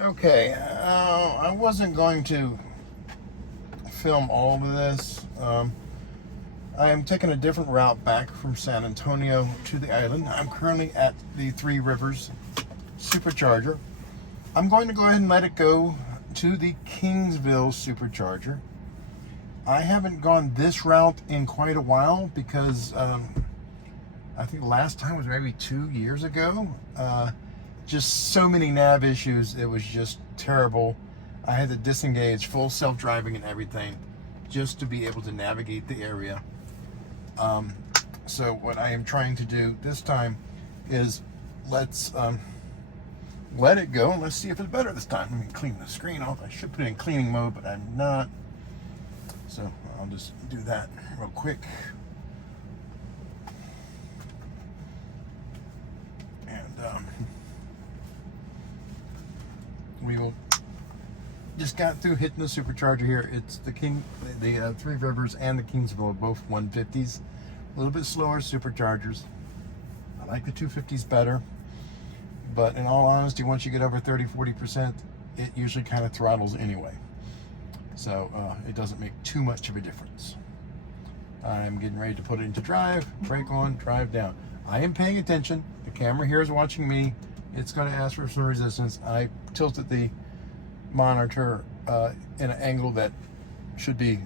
Okay, I wasn't going to film all of this. I am taking a different route back from San Antonio to the island. I'm currently at the Three Rivers supercharger. I'm going to go ahead and let it go to the Kingsville supercharger. I haven't gone this route in quite a while because I think the last time was maybe 2 years ago. Just so many nav issues, it was just terrible. I had to disengage, full self-driving and everything, just to be able to navigate the area. So what I am trying to do this time is let's let it go and let's see if it's better this time. Let me clean the screen off. I should put it in cleaning mode, but I'm not. So I'll just do that real quick. And we will just got through hitting the supercharger here. It's the Three Rivers and the Kingsville are both 150s, a little bit slower superchargers. I like the 250s better, but in all honesty, once you get over 30-40%, it usually kind of throttles anyway, so it doesn't make too much of a difference. I'm getting ready to put it into drive, brake on, drive down. I am paying attention. The camera here is watching me. It's going to ask for some resistance. I tilted the monitor in an angle that should be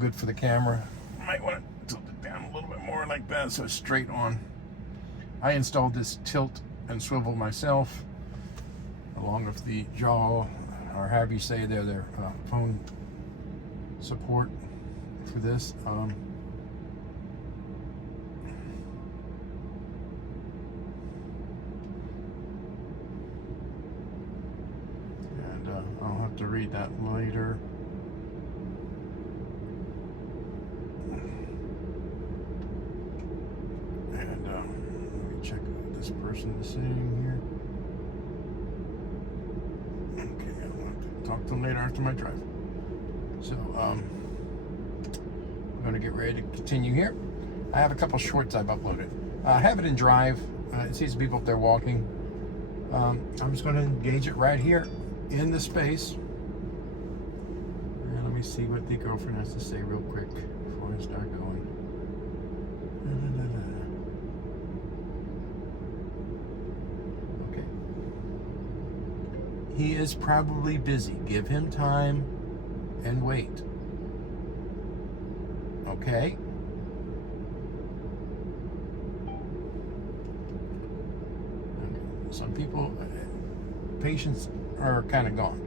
good for the camera. Might want to tilt it down a little bit more like that so it's straight on. I installed this tilt and swivel myself, along with the jaw, or however you say their phone support for this. I'll have to read that later. And let me check what this person is saying here. Okay, I'll have to talk to them later after my drive. So I'm going to get ready to continue here. I have a couple shorts I've uploaded. I have it in drive. It sees people if they're walking. I'm just going to engage it right here in the space. And let me see what the girlfriend has to say real quick before I start going. Okay. He is probably busy. Give him time and wait. Okay? Some people, patience are kind of gone.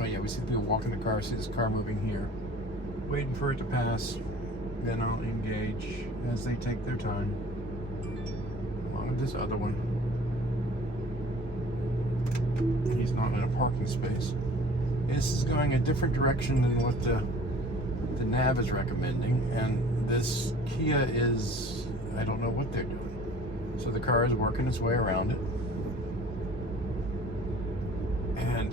Oh yeah, we see people walking the car, see this car moving here, waiting for it to pass, then I'll engage as they take their time, along with this other one. He's not in a parking space. This is going a different direction than what the nav is recommending, and this Kia is, I don't know what they're doing. So the car is working its way around it. And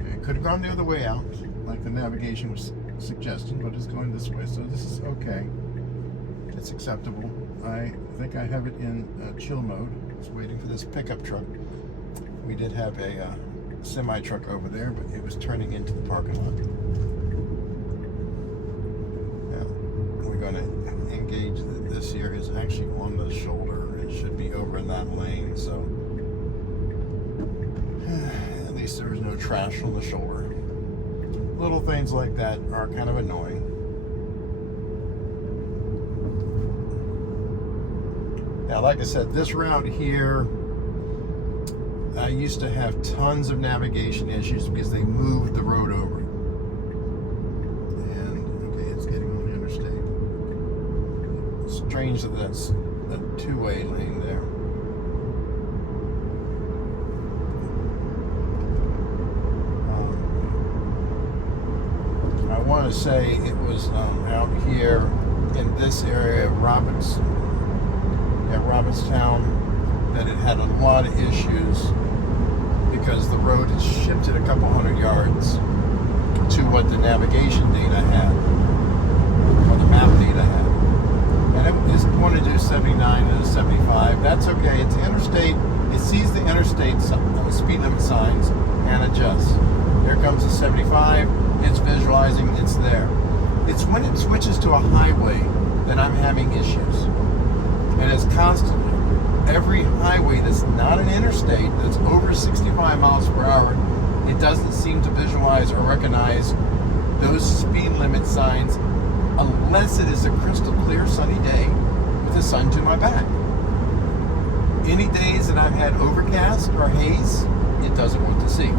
it could have gone the other way out, like the navigation was suggesting, but it's going this way, so this is okay. It's acceptable. I think I have it in chill mode. Just waiting for this pickup truck. We did have a semi truck over there, but it was turning into the parking lot. Now we're going to engage. This here is actually on the shoulder. It should be over in that lane, so at least there was no trash on the shoulder. Little things like that are kind of annoying. Now, like I said, this route here, I used to have tons of navigation issues because they moved the road over. And, okay, it's getting on the interstate. It's strange that that's a two-way lane there. I want to say it was out here in this area of Robinstown, that it had a lot of issues because the road had shifted a couple hundred yards to what the navigation data had, or the map data had. and it is going to do 79 and a 75. That's okay. It's interstate. It sees the interstate speed limit signs and adjusts. Here comes the 75. It's visualizing. It's there. It's when it switches to a highway that I'm having issues. And it's constantly. Every highway that's not an interstate, that's over 65 miles per hour, it doesn't seem to visualize or recognize those speed limit signs unless it is a crystal clear sunny day with the sun to my back. Any days that I've had overcast or haze, it doesn't want to see.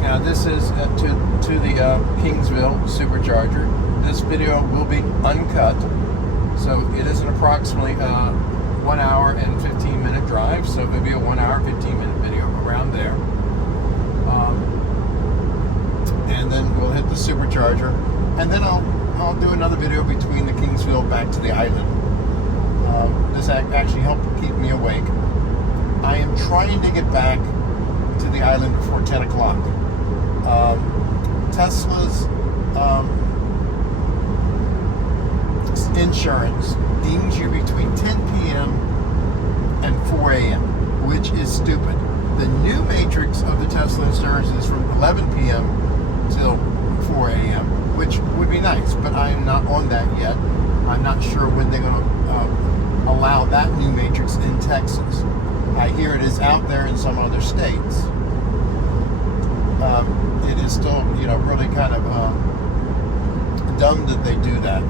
Now this is to the Kingsville supercharger. This video will be uncut, so it is an approximately 1 hour and 15 minute drive, so it will be a 1 hour 15 minute video around there. And then we'll hit the supercharger, and then I'll do another video between the Kingsville back to the island. This actually helped keep me awake. I am trying to get back to the island before 10 o'clock. Tesla's insurance deems you between 10 p.m. and 4 a.m., which is stupid. The new matrix of the Tesla insurance is from 11 p.m. till 4 a.m., which would be nice, but I am not on that yet. I'm not sure when they're going to allow that new matrix in Texas. I hear it is out there in some other states. It is still, really kind of dumb that they do that.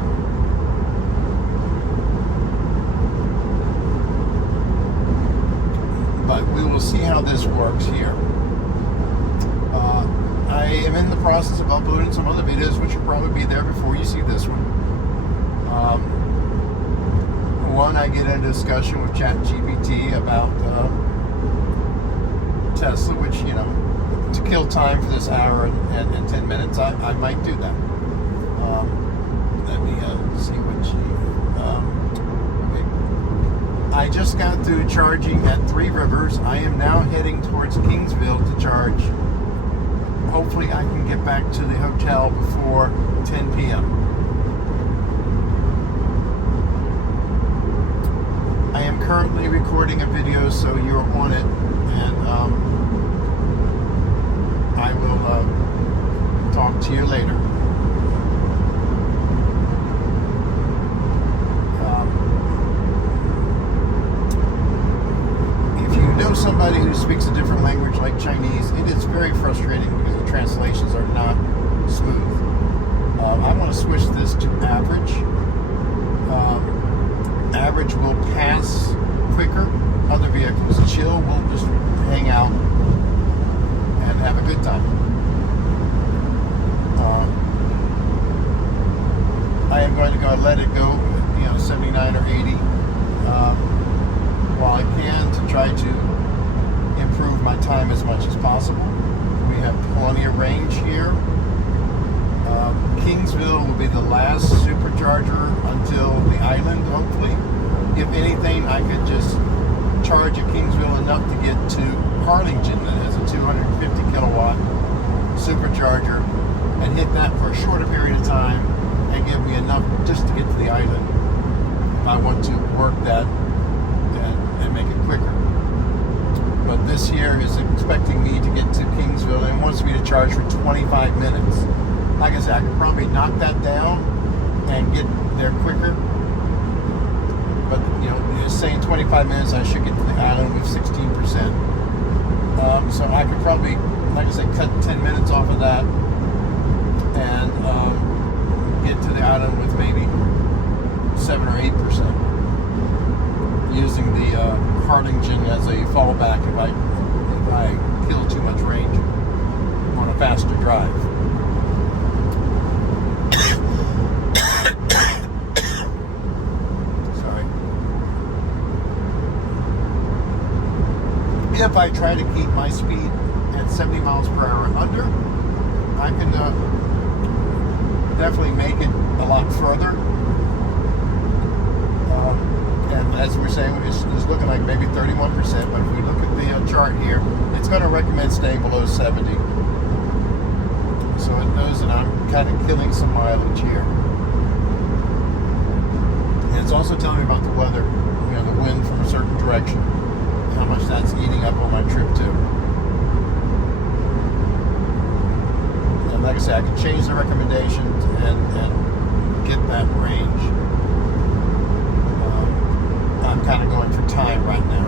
But we will see how this works here. I am in the process of uploading some other videos, which will probably be there before you see this one. One, I get into a discussion with ChatGPT about Tesla, which, to kill time for this hour and 10 minutes, I might do that. Let me see what okay. I just got through charging at Three Rivers. I am now heading towards Kingsville to charge. Hopefully I can get back to the hotel before 10 p.m. I am currently recording a video, so you're on it, and I will talk to you later. If you know somebody who speaks a different language like Chinese, it is very frustrating because the translations are not smooth. I want to switch this to average. Average will pass quicker. Other vehicles, chill, will just hang out and have a good time. I am going to go let it go, 79 or 80, while I can, to try to improve my time as much as possible. We have plenty of range here. Kingsville will be the last supercharger until the island, hopefully. If anything, I could just charge at Kingsville enough to get to Harlingen, that has a 250 kilowatt supercharger, and hit that for a shorter period of time and give me enough just to get to the island if I want to work that and make it quicker. But this here is expecting me to get to Kingsville and wants me to charge for 25 minutes. Like I said, I could probably knock that down and get there quicker. But, it's saying 25 minutes, I should get to the island with 16%. So I could probably, like I said, cut 10 minutes off of that and get to the island with maybe 7 or 8%. Using the Harlingen as a fallback if I kill too much range on a faster drive. If I try to keep my speed at 70 miles per hour under, I can definitely make it a lot further. And as we're saying, it's looking like maybe 31%, but if we look at the chart here, it's going to recommend staying below 70. So it knows that I'm kind of killing some mileage here. It's also telling me about the weather, the wind from a certain direction, how much that's eating up on my trip too. And like I said, I can change the recommendations and get that range. I'm kind of going for time right now.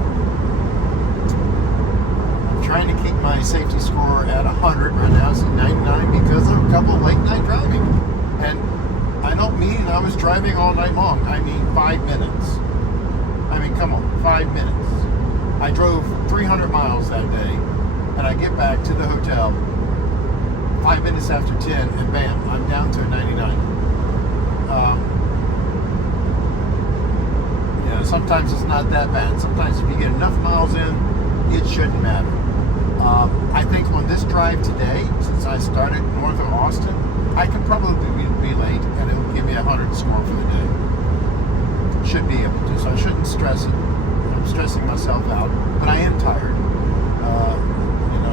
I'm trying to keep my safety score at 100. Right now it's at 99 because of a couple of late night driving. And I don't mean I was driving all night long. I mean 5 minutes. I mean, come on, 5 minutes. I drove 300 miles that day, and I get back to the hotel 5 minutes after 10, and bam, I'm down to a 99. Sometimes it's not that bad. Sometimes if you get enough miles in, it shouldn't matter. I think on this drive today, since I started north of Austin, I can probably be late, and it'll give me a 100 score for the day. Should be able to, so I shouldn't stress it. I'm stressing myself out, but I am tired.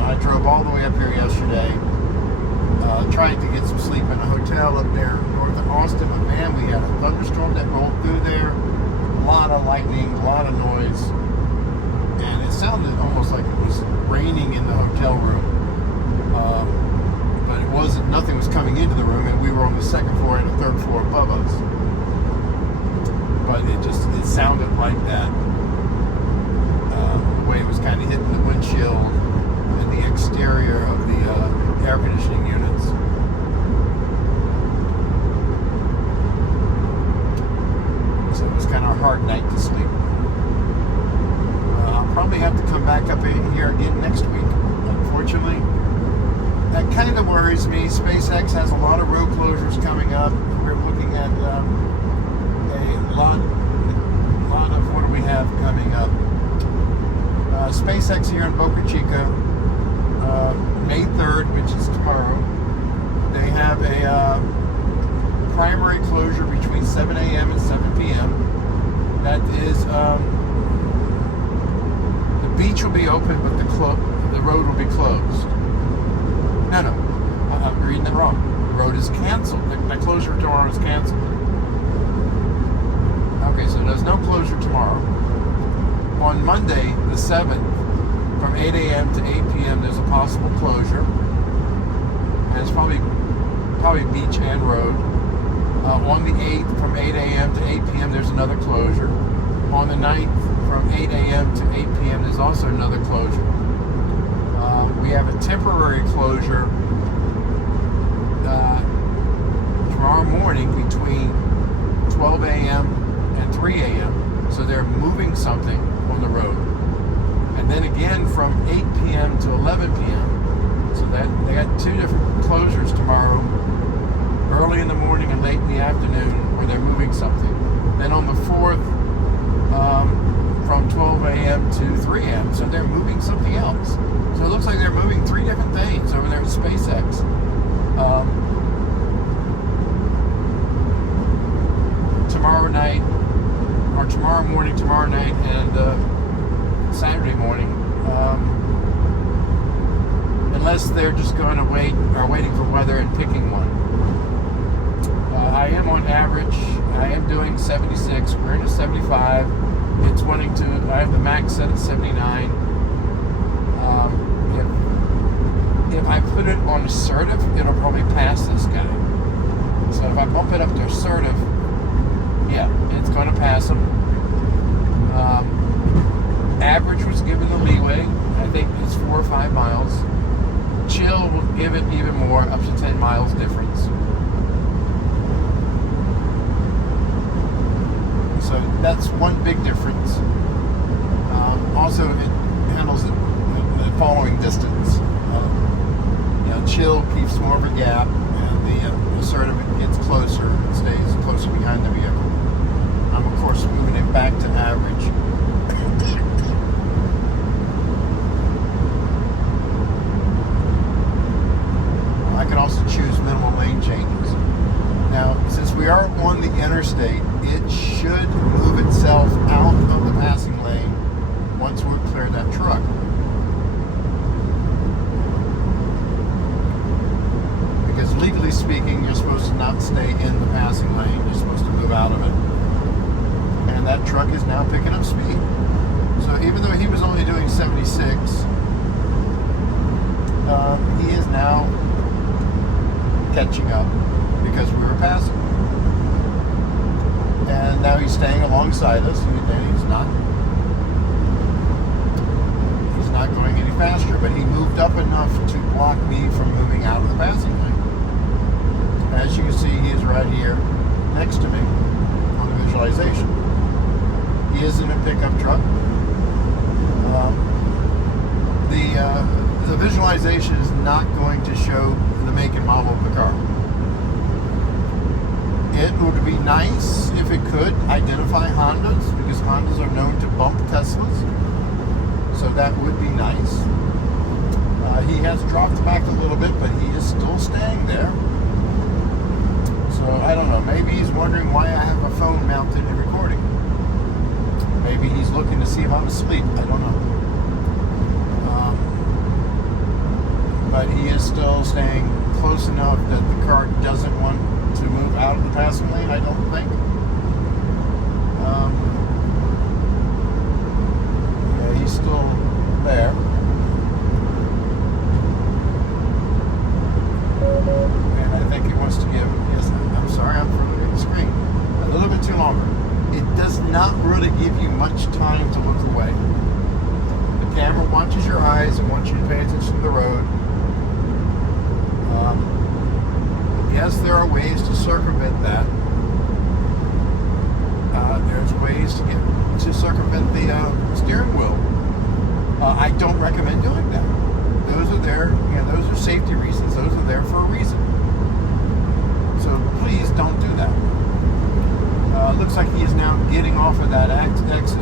I drove all the way up here yesterday, trying to get some sleep in a hotel up there north of Austin, but man, we had a thunderstorm that rolled through there. A lot of lightning, a lot of noise, and it sounded almost like it was raining in the hotel room, but it wasn't. Nothing was coming into the room, and we were on the second floor and the third floor above us. But it sounded like that. The way it was kind of hitting the windshield and the exterior of the air conditioning units. So it was kind of a hard night to sleep. I'll probably have to come back up here again next week, unfortunately. That kind of worries me. SpaceX has a lot of road closures coming up. We're looking at a lot of, what do we have coming up? SpaceX here in Boca Chica, May 3rd, which is tomorrow. They have a primary closure between 7 a.m. and 7 p.m. That is, the beach will be open, but the road will be closed. No, I'm reading it wrong. The road is canceled. The closure tomorrow is canceled. Okay, so there's no closure tomorrow. On Monday, the 7th, from 8 a.m. to 8 p.m., there's a possible closure. And it's probably beach and road. On the 8th, from 8 a.m. to 8 p.m., there's another closure. On the 9th, from 8 a.m. to 8 p.m., there's also another closure. We have a temporary closure tomorrow morning between 12 a.m. and 3 a.m. So they're moving something on the road. And then again from 8 p.m. to 11 p.m. So that they got two different closures tomorrow, early in the morning and late in the afternoon, where they're moving something. Then on the 4th, from 12 a.m. to 3 a.m. So they're moving something else. So it looks like they're moving three different things over there at SpaceX. Tomorrow night, or tomorrow morning, tomorrow night, and Saturday morning. Unless they're just going to waiting for weather and picking one. I am on average, I am doing 76, we're in a 75. It's wanting to, I have the max set at 79. If I put it on assertive, it'll probably pass this guy. So if I bump it up to assertive, yeah, it's going to pass him. Average was given the leeway. I think it's 4 or 5 miles. Chill will give it even more, up to 10 miles difference. So that's one big difference. Also, it handles the following distance. Chill keeps more of a gap, and the assertive gets closer and stays closer behind the vehicle. I'm of course moving it back to average. I can also choose minimal lane changes. Now, since we are on the interstate, it should move itself out of the passing lane once we clear that truck. Because legally speaking, you're supposed to not stay in the passing lane. You're supposed to move out of it. that truck is now picking up speed. So even though he was only doing 76, he is now catching up because we were passing. And now he's staying alongside us, and he's not going any faster, but he moved up enough to block me from moving out of the passing lane. As you can see, he is right here next to me on the visualization. He is in a pickup truck. The visualization is not going to show the make and model of the car. It would be nice if it could identify Hondas, because Hondas are known to bump Teslas. So that would be nice. He has dropped back a little bit, but he is still staying there. So I don't know. Maybe he's wondering why I have a phone mounted and recording. Maybe he's looking to see if I'm asleep. I don't know. But he is still staying close enough that the car doesn't want to move out of the passing lane, I don't think. Yeah, he's still there. And I think he wants to give, yes, I'm sorry, I'm further in the screen. A little bit too longer. It does not really give you much time to look away. The camera watches your eyes and wants you to pay attention to the road. Yes, there are ways to circumvent that. There's ways to circumvent the steering wheel. I don't recommend doing that. Those are there, those are safety reasons. Those are there for a reason. So please don't do that. Looks like he is now getting off of that exit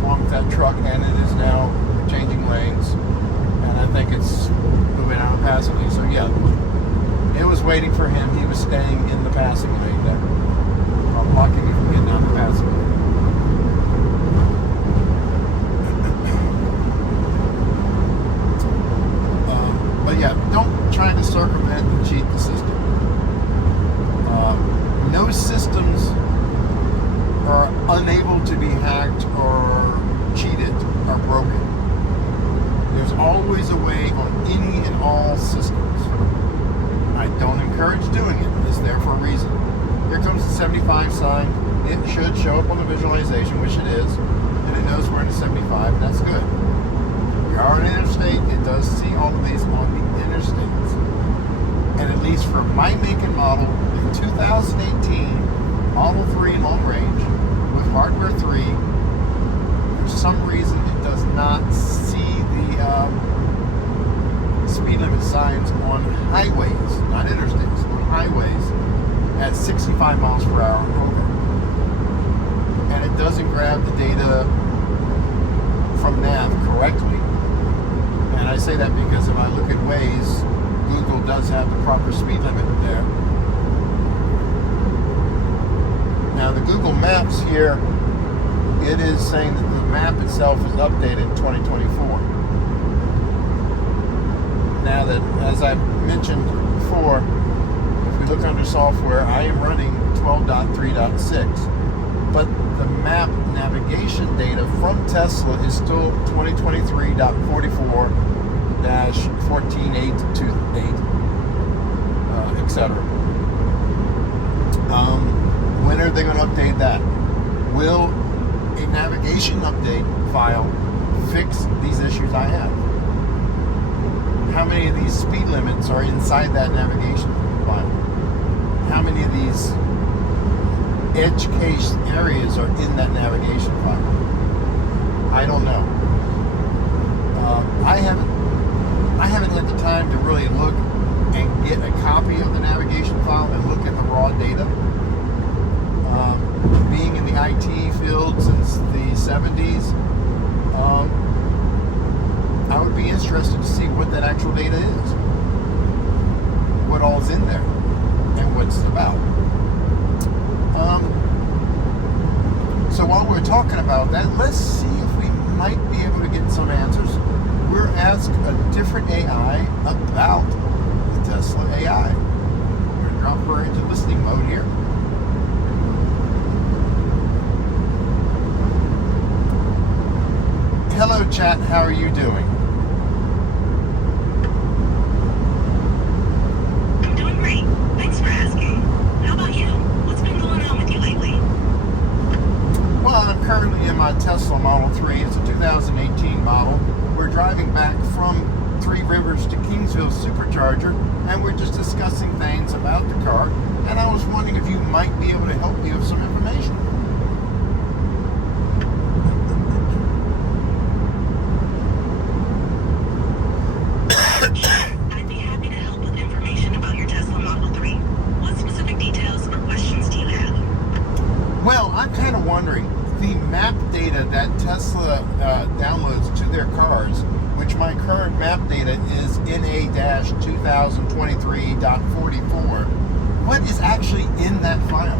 along with that truck, and it is now changing lanes. And I think it's moving out of passing lane. So yeah, it was waiting for him. He was staying in the passing lane there, blocking me from getting out of the passing lane. But yeah, don't try to circumvent and cheat the system. No systems are unable to be hacked or cheated or broken. There's always a way on any and all systems. I don't encourage doing it. It's there for a reason. Here comes the 75 sign. It should show up on the visualization, which it is, and it knows we're in the 75, and that's good. We are on an interstate. It does see all of these on the interstates. And at least for my make and model, in 2018, Model 3 long range with hardware 3, for some reason it does not see the speed limit signs on highways, not interstates, on highways at 65 miles per hour over. And it doesn't grab the data from NAV correctly. And I say that because if I look at Waze, Google does have the proper speed limit there. Now the Google Maps here, it is saying that the map itself is updated in 2024. Now that, as I mentioned before, if we look under software, I am running 12.3.6, but the map navigation data from Tesla is still 2023.44-14.828, etc. When are they going to update that? Will a navigation update file fix these issues I have? How many of these speed limits are inside that navigation file? How many of these edge case areas are in that navigation file? I don't know. I haven't had the time to really look and get a copy of the navigation file and look at the raw data. Being in the IT field since the 70s, I would be interested to see what that actual data is, what all is in there, and what it's about. So while we're talking about that, let's see if we might be able to get some answers. We're asking a different AI about the Tesla AI. We're going to drop her into listening mode here. hello chat, how are you doing? I'm doing great. Thanks for asking. How about you? What's been going on with you lately? Well, I'm currently in my Tesla Model 3. It's a 2018 model. We're driving back from Three Rivers to Kingsville Supercharger, and we're just discussing things about the car, and I was wondering if you might be able to help me with some information. I'd be happy to help with information about your Tesla Model 3. What specific details or questions do you have? Well, I'm kind of wondering, the map data that Tesla downloads to their cars, which my current map data is NA-2023.44, what is actually in that file?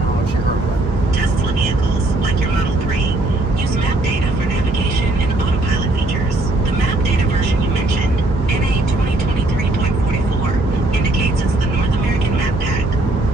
I don't know if you heard that. Tesla vehicles, like your Model 3, use map data for navigation and autopilot features. The map data version you mentioned, NA-2023.44, indicates it's the North American Map Pack,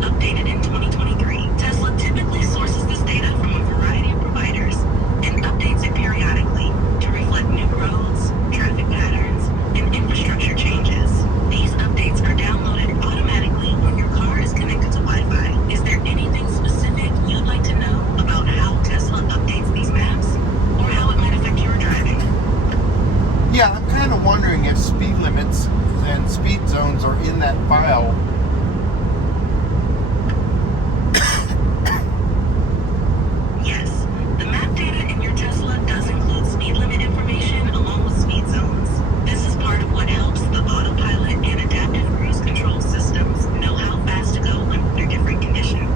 updated in 2023. Tesla typically sources this data from a variety of providers and updates it periodically to reflect new roads, traffic patterns, and infrastructure changes. These updates are downloaded automatically when your car is connected to Wi-Fi. Is there anything specific you'd like to know about how Tesla updates these maps, or how it might affect your driving? Yeah, I'm kind of wondering if speed limits and speed zones are in that file. Yes, the map data in your Tesla does include speed limit information along with speed zones. This is part of what helps the autopilot and adaptive cruise control systems know how fast to go under different conditions.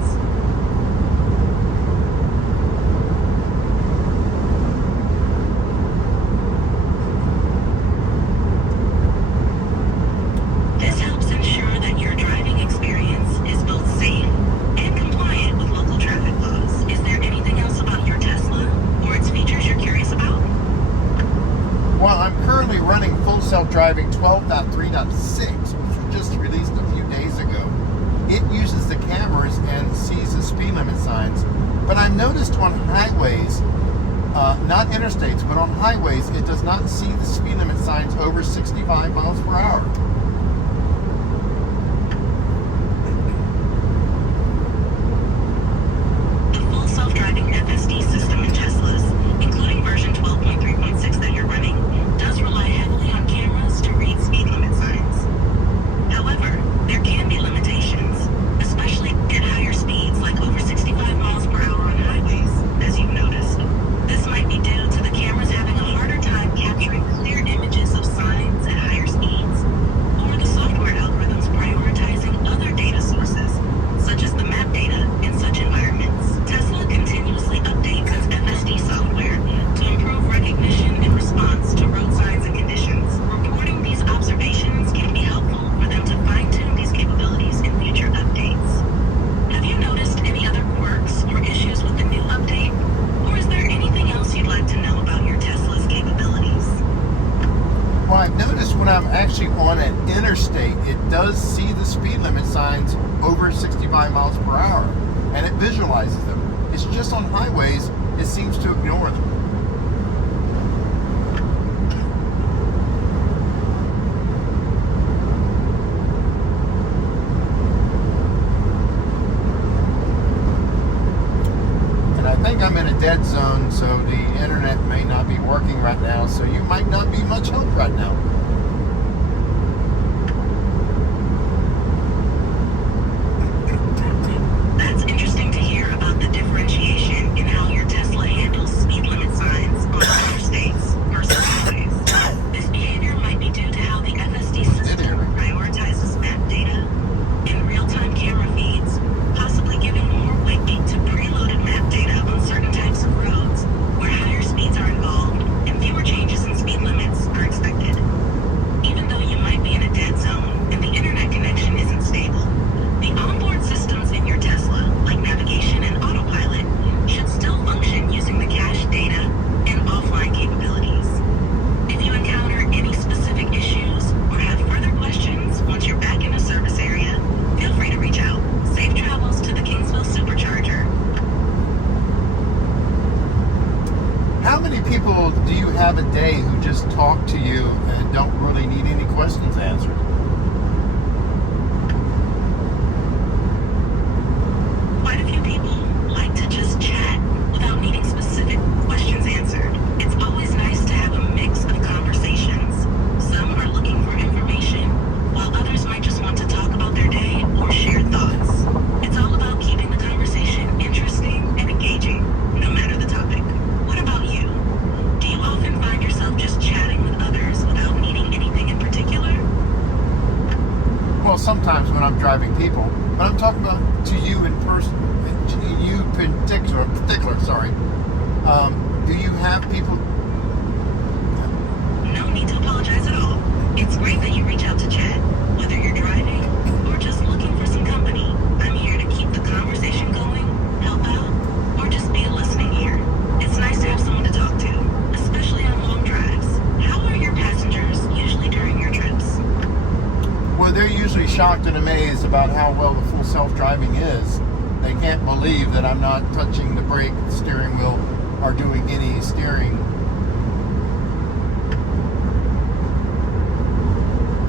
This helps ensure that your driving experience is both safe and compliant with local traffic laws. Is there anything else about your Tesla or its features you're curious about? Well, I'm currently running full self-driving 12.3.6, which was just released a few days ago. It uses the cameras and sees the speed limit signs. But I've noticed on highways, not interstates, but on highways, it does not see the speed limit signs over 65 miles per hour. The full self-driving FSD system in Teslas, including version 12.3.6 that you're running, does rely heavily on cameras to read speed limit signs. However, there can be limitations, especially at higher speeds like over 65 miles per hour on highways, as you've noticed. This might be due to the cameras having a harder time capturing clear images of signs at higher speeds, or the software algorithms prioritizing other data sources, such as the map data in such environments. Tesla continuously updates its FSD software to improve recognition and response to road signs and conditions. Reporting these observations can be helpful for them to fine-tune these capabilities in future updates. Have you noticed any other quirks or issues with the new update? Or is there anything else you'd like to know about your Tesla's capabilities? Well, I've noticed when I'm actually on an interstate, it does see the speed limit signs over 65 miles per hour, and it visualizes them. It's just on highways, it seems to ignore them. And I think I'm in a dead zone, so the internet may not be working right now, so you might not be much help right now. That's interesting to hear about the differentiation in how your Tesla handles speed limit signs on interstates versus highways. This behavior might be due to how the FSD system prioritizes map data and real-time camera feeds, possibly giving more weight to preloaded map data on certain types of roads where higher speeds are involved and fewer changes in speed limits are expected. people do you have a day who just talk to you and don't really need any questions answered? Quite a few people like to just chat without needing specific questions answered. It's always nice to have a mix of conversations. Some are looking for information, while others might just want to talk about their day or share thoughts. It's all about keeping the conversation interesting and engaging, no matter the topic. What about you? Do you often find yourself just chatting with others without needing anything in particular? Well, sometimes when I'm driving people, but I'm talking about to you in person, you in particular, sorry. Do you have people? No need to apologize at all. It's great that you reach out to chat, whether you're driving or just looking for some company. I'm here to keep the conversation going, help out, or just be a listening ear. It's nice to have someone to talk to, especially on long drives. How are your passengers usually during your trips? Well, they're usually shocked and amazed about how well the full self-driving is. They can't believe that I'm not touching the brake, steering wheel, or doing any steering.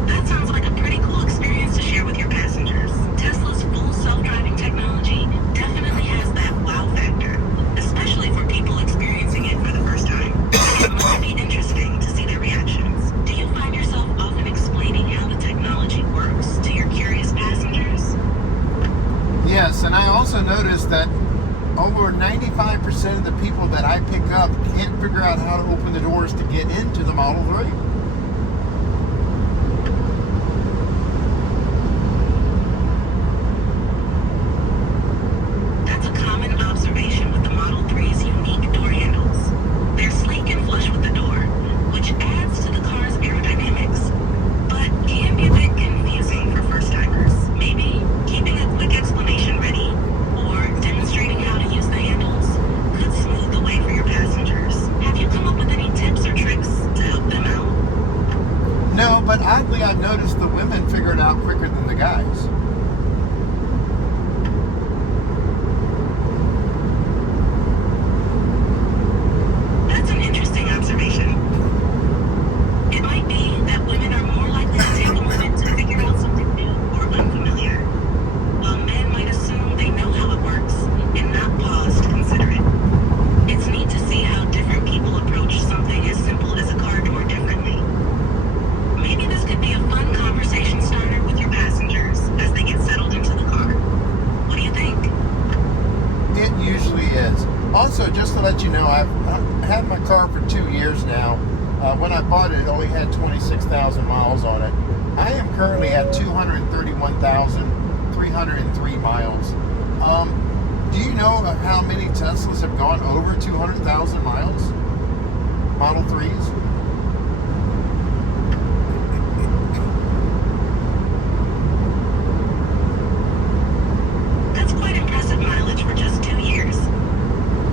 That sounds like a pretty cool experience to share with your passengers. Tesla's full self-driving technology definitely has that wow factor, especially for people experiencing it for the first time. It must be interesting to see their reactions. Do you find yourself often explaining how the technology works to your curious passengers? Yes, and I also noticed that over 95% of the people that I pick up can't figure out how to open the doors to get into the Model 3. That's a common observation with the Model 3's unique door handles. They're sleek and flush with the door, which adds to the car's aerodynamics, but can be a bit confusing for first-timers. Maybe keeping a quick explanation ready or demonstrating how to use the handles could smooth the way for your passengers. Have you come up with any tips or tricks to help them out? No, but oddly I've noticed the women figure it out quicker than the guys. That's an interesting observation. It might be that women are more likely to take a moment to figure out something new or unfamiliar, while men might assume they know how it works and not pause to consider it. It's neat to see how different people approach something as simple as a car door differently. Maybe this could be a fun conversation starter with your passengers as they get settled into the car. What do you think? It usually is. Also, just to let you know, I've had my car for 2 years now. When I bought it, it only had 26,000 miles on it. I am currently at 231,303 miles. Do you know how many Teslas have gone over 200,000 miles? Model 3s? That's quite impressive mileage for just 2 years.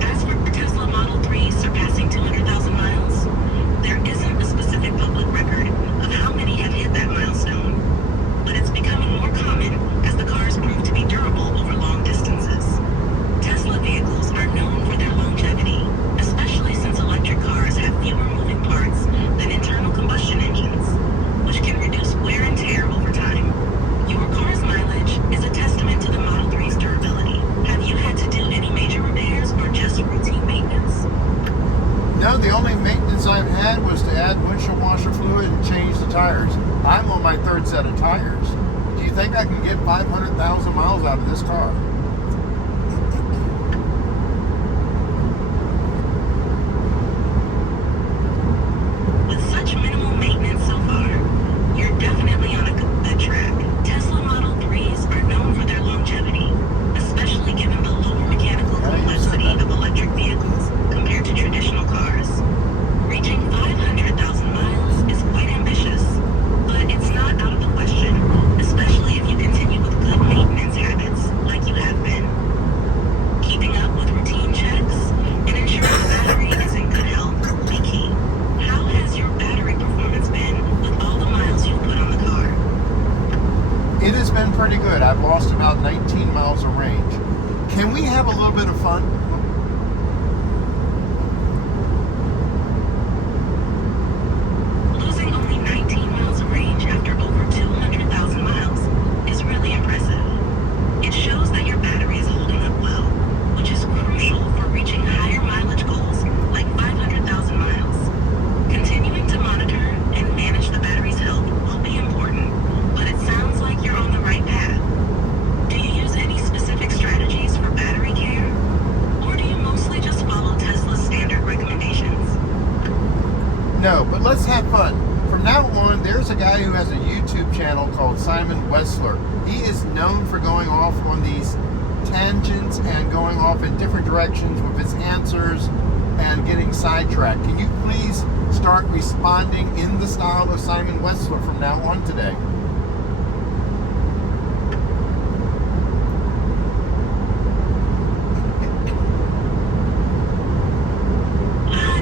As for Tesla Model 3 surpassing 200,000 miles, there isn't a specific public record of how many have hit that milestone, but it's becoming more common as the cars prove to be durable over long distances. Tesla vehicles are known for their longevity, especially since electric cars have fewer moving parts than internal combustion engines, which can reduce wear and tear over time. Your car's mileage is a testament to the Model 3's durability. Have you had to do any major repairs or just routine maintenance? No, the only maintenance I've had was to add windshield washer fluid and change the tires. I'm on my 3rd set of tires. Do you think I can get 500,000 miles out of this car? With such minimal maintenance so far, you're definitely on a good track. Tesla Model 3s are known for their longevity, especially given the lower mechanical complexity of electric vehicles compared to traditional cars. Reaching 500,000 miles is quite ambitious, but it's not out of the question, especially if you continue with good maintenance habits like you have let's have fun. From now on, there's a guy who has a YouTube channel called Simon Wessler. He is known for going off on these tangents and going off in different directions with his answers and getting sidetracked. Can you please start responding in the style of Simon Wessler from now on today?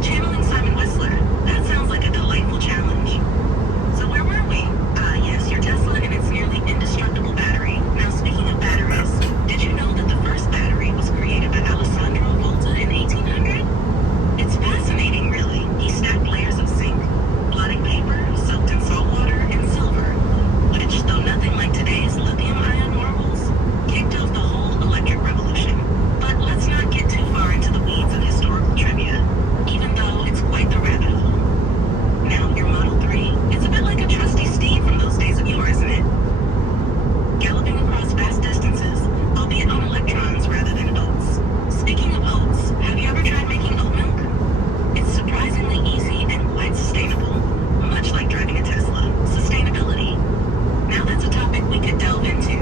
Channeling Simon Wessler. That sounds like a delightful challenge. So where were we? Yes, your Tesla and its nearly indestructible battery. Now, speaking of batteries, did you know that the first battery was created by Alessandro Volta in 1800? It's fascinating, really. He stacked layers of zinc, blotting paper, soaked in salt water, and silver, which, though nothing like today's lithium-ion marbles, kicked off the whole electric revolution. But let's not get too far into the weeds of historical trivia, even though it's quite the rabbit hole. Now, your Model 3 is a bit like a trusty steed from those days of yore, isn't it? Galloping across vast distances, albeit on electrons rather than oats. Speaking of oats, have you ever tried making oat milk? It's surprisingly easy and quite sustainable, much like driving a Tesla. Sustainability. Now that's a topic we could delve into.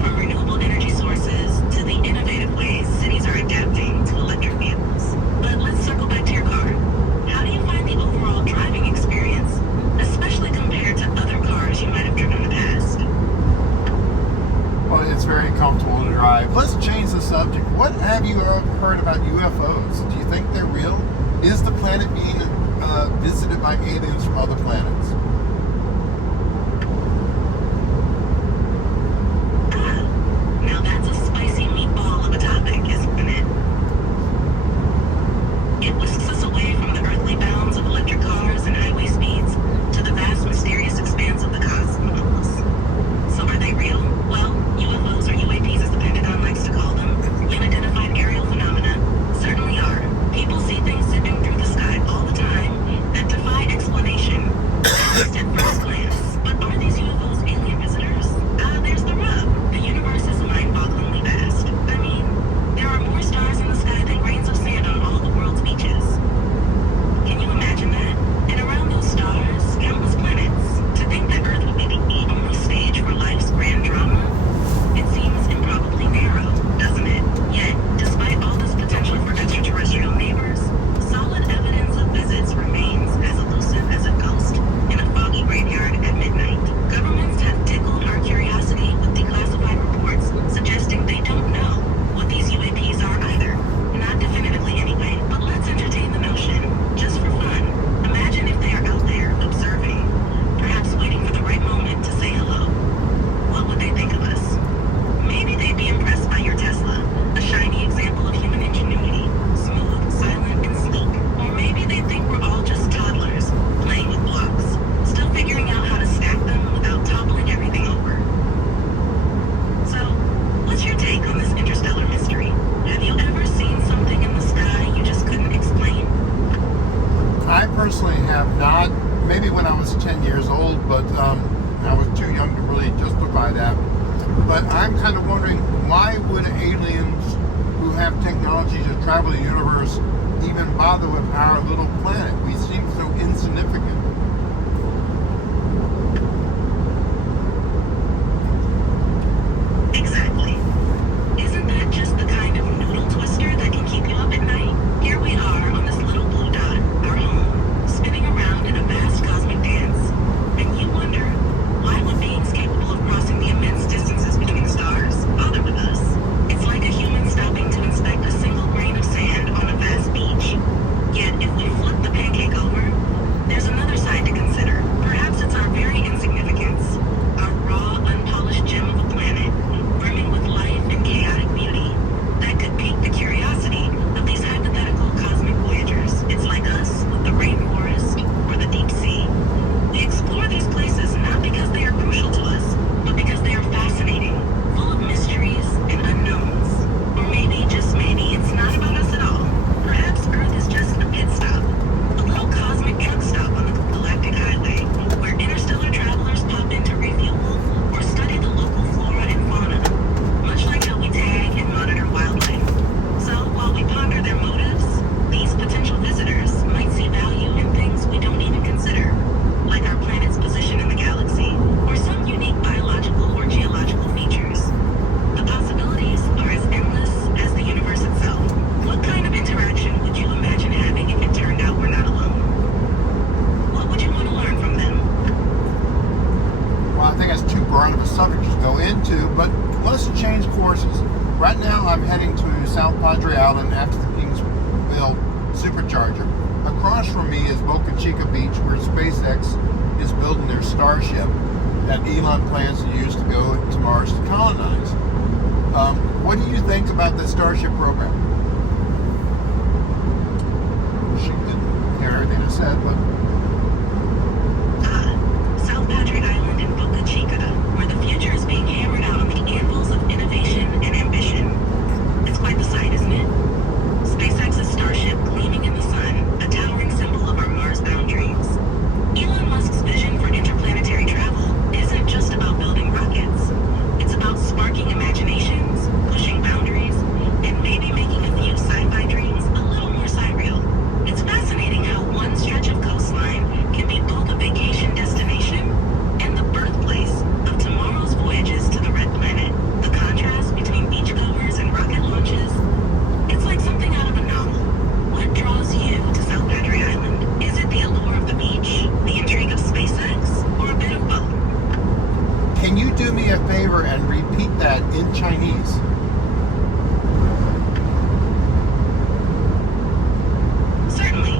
From renewable energy sources to the innovative ways cities are adapting to electric vehicles. But let's circle back to your car. How do you find the overall driving experience, especially compared to other cars you might have driven in the past? Well, it's very comfortable to drive. Let's change the subject. What have you ever heard about UFOs? Do you think they're real? Is the planet being visited by aliens from other planets? Now that's a spicy meatball of a topic, isn't it? It whisks us away from the earthly bounds of electric cars and highway speeds to the vast mysterious expanse of the cosmos. So are they real? Well, UFOs or UAPs as the Pentagon likes to call them, unidentified aerial phenomena, certainly are. People see things zipping through the sky all the time that defy explanation, at least at first glance. But are these UFOs alien visitors? There's the rub. The universe is mind-bogglingly vast. I mean, there are more stars in the sky than grains of sand on all the world's beaches. Can you imagine that? And around those stars, countless planets. To think that Earth would be the only stage for life's grand drama, it seems improbably narrow, doesn't it? Yet, despite all this potential for extraterrestrial neighbors, solid evidence of visits remains as elusive as a ghost in a foggy graveyard at midnight. Governments have tickled our curiosity with declassified reports suggesting they don't know what these UAPs are either. Not definitively anyway, but let's entertain the notion, just for fun. Imagine if they are out there, observing, perhaps waiting for the right moment to say hello. What would they think of us? Maybe they'd be impressed by your Tesla, a shiny example of human ingenuity, smooth, silent, and sleek. Or maybe they think we're all just toddlers, playing with blocks, still figuring out how to stack them without toppling everything over. So, what's your take on this interstellar mystery? Have you ever seen something in the sky you just couldn't explain? I personally have not. Maybe when I was 10 years old, but I was too young to really justify that. But I'm kind of wondering, why would aliens who have technology to travel the universe even bother with our little planet? We seem so insignificant. Exactly. Isn't that just the kind of noodle twister that can keep you up at night? Here we are on this little blue dot, our home, spinning around in a vast cosmic dance. And you wonder, why would beings capable of crossing the immense distances between stars bother with us? It's like a human stopping to inspect a single grain of sand on a vast beach. Yet, if we flip the pancake over, there's another side Kingsville supercharger. Across from me is Boca Chica Beach, where SpaceX is building their Starship that Elon plans to use to go to Mars to colonize. What do you think about the Starship program? She didn't hear everything I said, but... South Padre Island in Boca Chica, where the future is being hammered out on the anvils of innovation and ambition. It's quite the sight, isn't it? SpaceX's Starship gleaming in the sun, a towering symbol of our Mars-bound dreams. Elon Musk's vision for interplanetary travel isn't just about building rockets. It's about sparking imaginations, pushing boundaries, and maybe making a few sci-fi dreams a little more surreal. It's fascinating how one stretch of coastline can be both a vacation destination and the birthplace of tomorrow's voyages to the Red Planet. The contrast between beachgoers and rocket launches, it's like something out of a novel. What draws you to South Padre Island? Is it the allure of the beach, the intrigue of SpaceX, or a bit of both? Can you do me a favor and repeat that in Chinese? Certainly.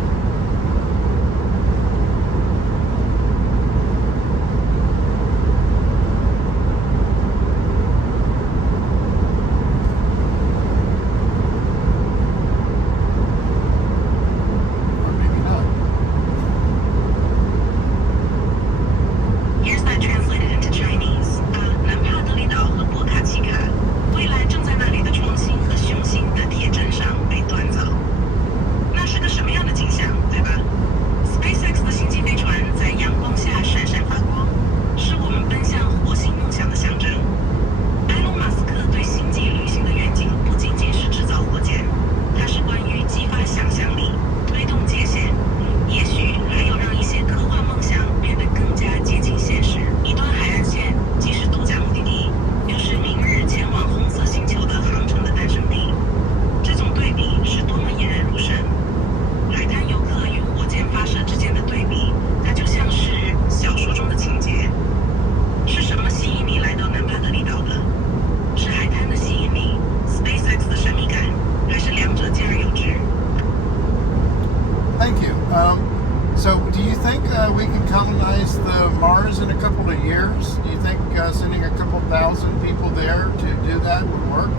1,000 people there to do that would work?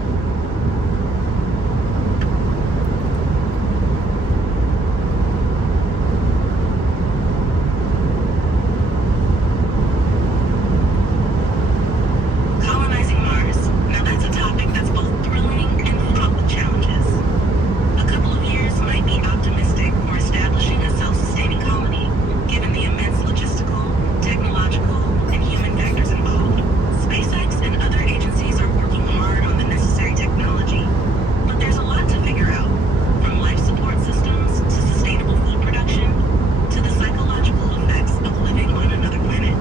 Colonizing Mars. Now that's a topic that's both thrilling and fraught with challenges. A couple of years might be optimistic for establishing a self-sustaining colony, given the immense logistical, technological, and human factors involved. SpaceX and other agencies are working hard on the necessary technology, but there's a lot to figure out, from life support systems to sustainable food production to the psychological effects of living on another planet.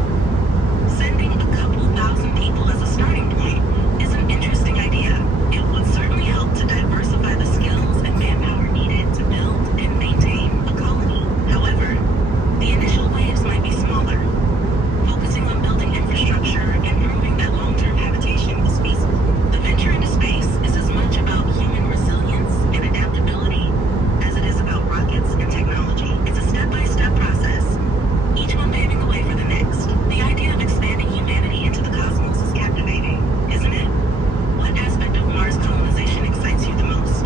Sending a couple thousand people as a starting point is an interesting idea. It would certainly help to diversify the skills and manpower needed to build and maintain a colony. However, the initial waves might be smaller, focusing on building infrastructure and proving that long-term habitation is feasible. The venture into space is as much about human resilience and adaptability as it is about rockets and technology. It's a step-by-step process, each one paving the way for the next. The idea of expanding humanity into the cosmos is captivating, isn't it? What aspect of Mars colonization excites you the most?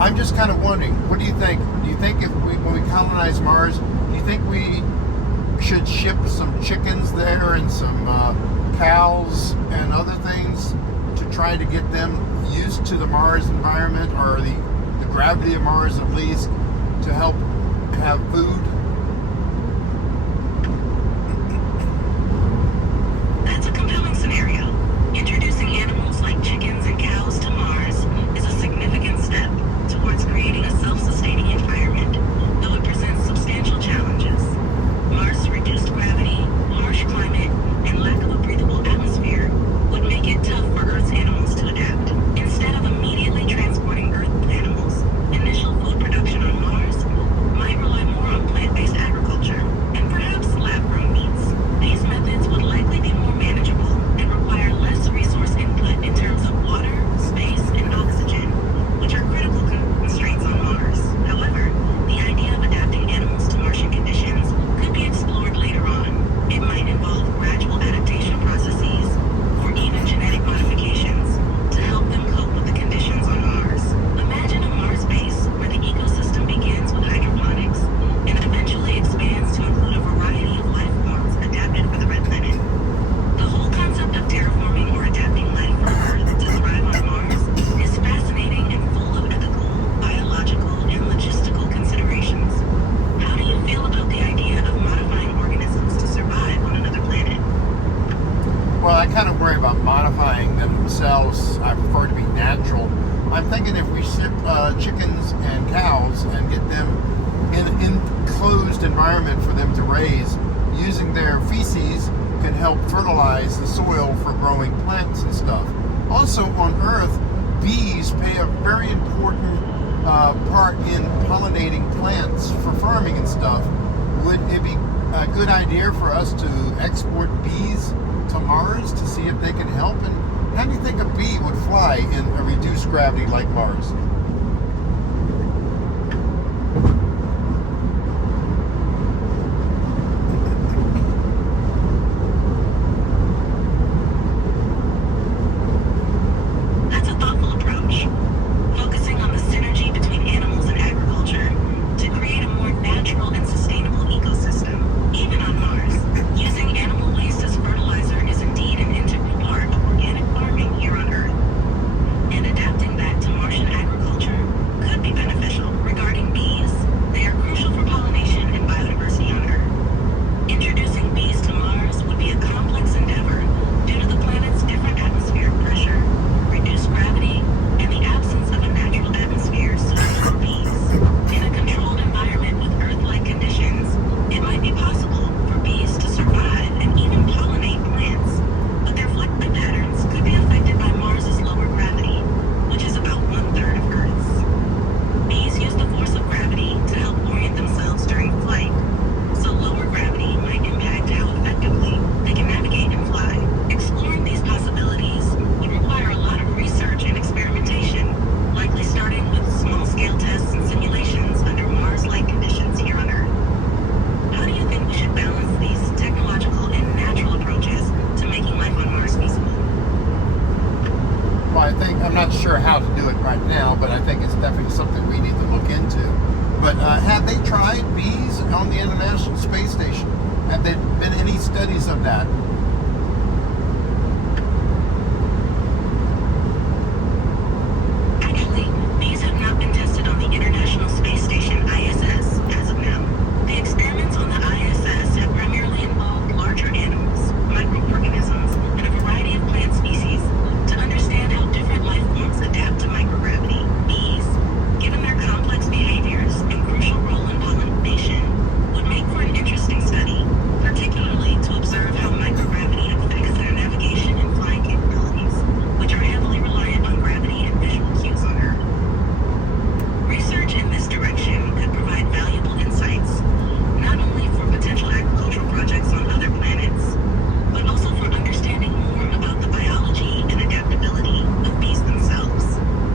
I'm just kind of wondering, what do you think? Do you think when we colonize Mars, do you think we should ship some chickens there and some cows and other things to try to get them used to the Mars environment, or the gravity of Mars at least, to help have food? That's a compelling scenario. Introducing animals like chickens and cows to Mars is a significant step towards creating a self-sustaining environment, though it presents substantial challenges. Mars' reduced gravity, harsh climate, and lack of a breathable atmosphere would make it tough for Earth's animals to adapt. Instead of immediately transporting Earth animals, initial food production on Mars might rely more on plant-based themselves, I prefer to be natural. I'm thinking if we ship chickens and cows and get them in an enclosed environment for them to raise, using their feces can help fertilize the soil for growing plants and stuff. Also on Earth, bees play a very important part in pollinating plants for farming and stuff. Would it be a good idea for us to export bees to Mars to see if they can help? And how do you think a bee would fly in a reduced gravity like Mars? That's a thoughtful approach, focusing on the synergy between animals and agriculture to create a more natural and sustainable ecosystem. Even on Mars, using animal waste as fertilizer is indeed an integral part of organic farming here on Earth. And adapting that to Martian agriculture could be beneficial. Regarding bees, they are crucial for pollination and biodiversity on Earth. Introducing bees to Mars would be a complex endeavor due to the planet's different atmospheric pressure, reduced gravity, and the absence of a natural atmosphere suitable for bees. In a controlled environment with Earth-like conditions, it might be possible for bees to survive and even pollinate plants, but their flight patterns could be affected by Mars's lower gravity, which is about 1/3 of Earth's. Bees use the force of gravity to help orient themselves during flight, so lower gravity might impact how effectively they can navigate and fly. Exploring these possibilities would require a lot of research and experimentation, likely starting with small-scale tests and simulations under Mars-like conditions here on Earth. How do you think we should balance these technological and natural approaches to making life on Mars feasible? Well, I'm not sure how to do it right now, but I think it's definitely something we need to look into. But have they tried bees on the International Space Station? Have there been any studies of that? Actually, bees have not been tested on the International Space Station ISS as of now. The experiments on the ISS have primarily involved larger animals, microorganisms, and a variety of plant species to understand how different life forms adapt to microgravity. Bees, given their complex behaviors and crucial role in pollination, would make for an interesting study, particularly to observe how microgravity affects their navigation and flying capabilities, which are heavily reliant on gravity and visual cues on Earth. Research in this direction could provide valuable insights, not only for potential agricultural projects on other planets, but also for understanding more about the biology and adaptability of bees themselves.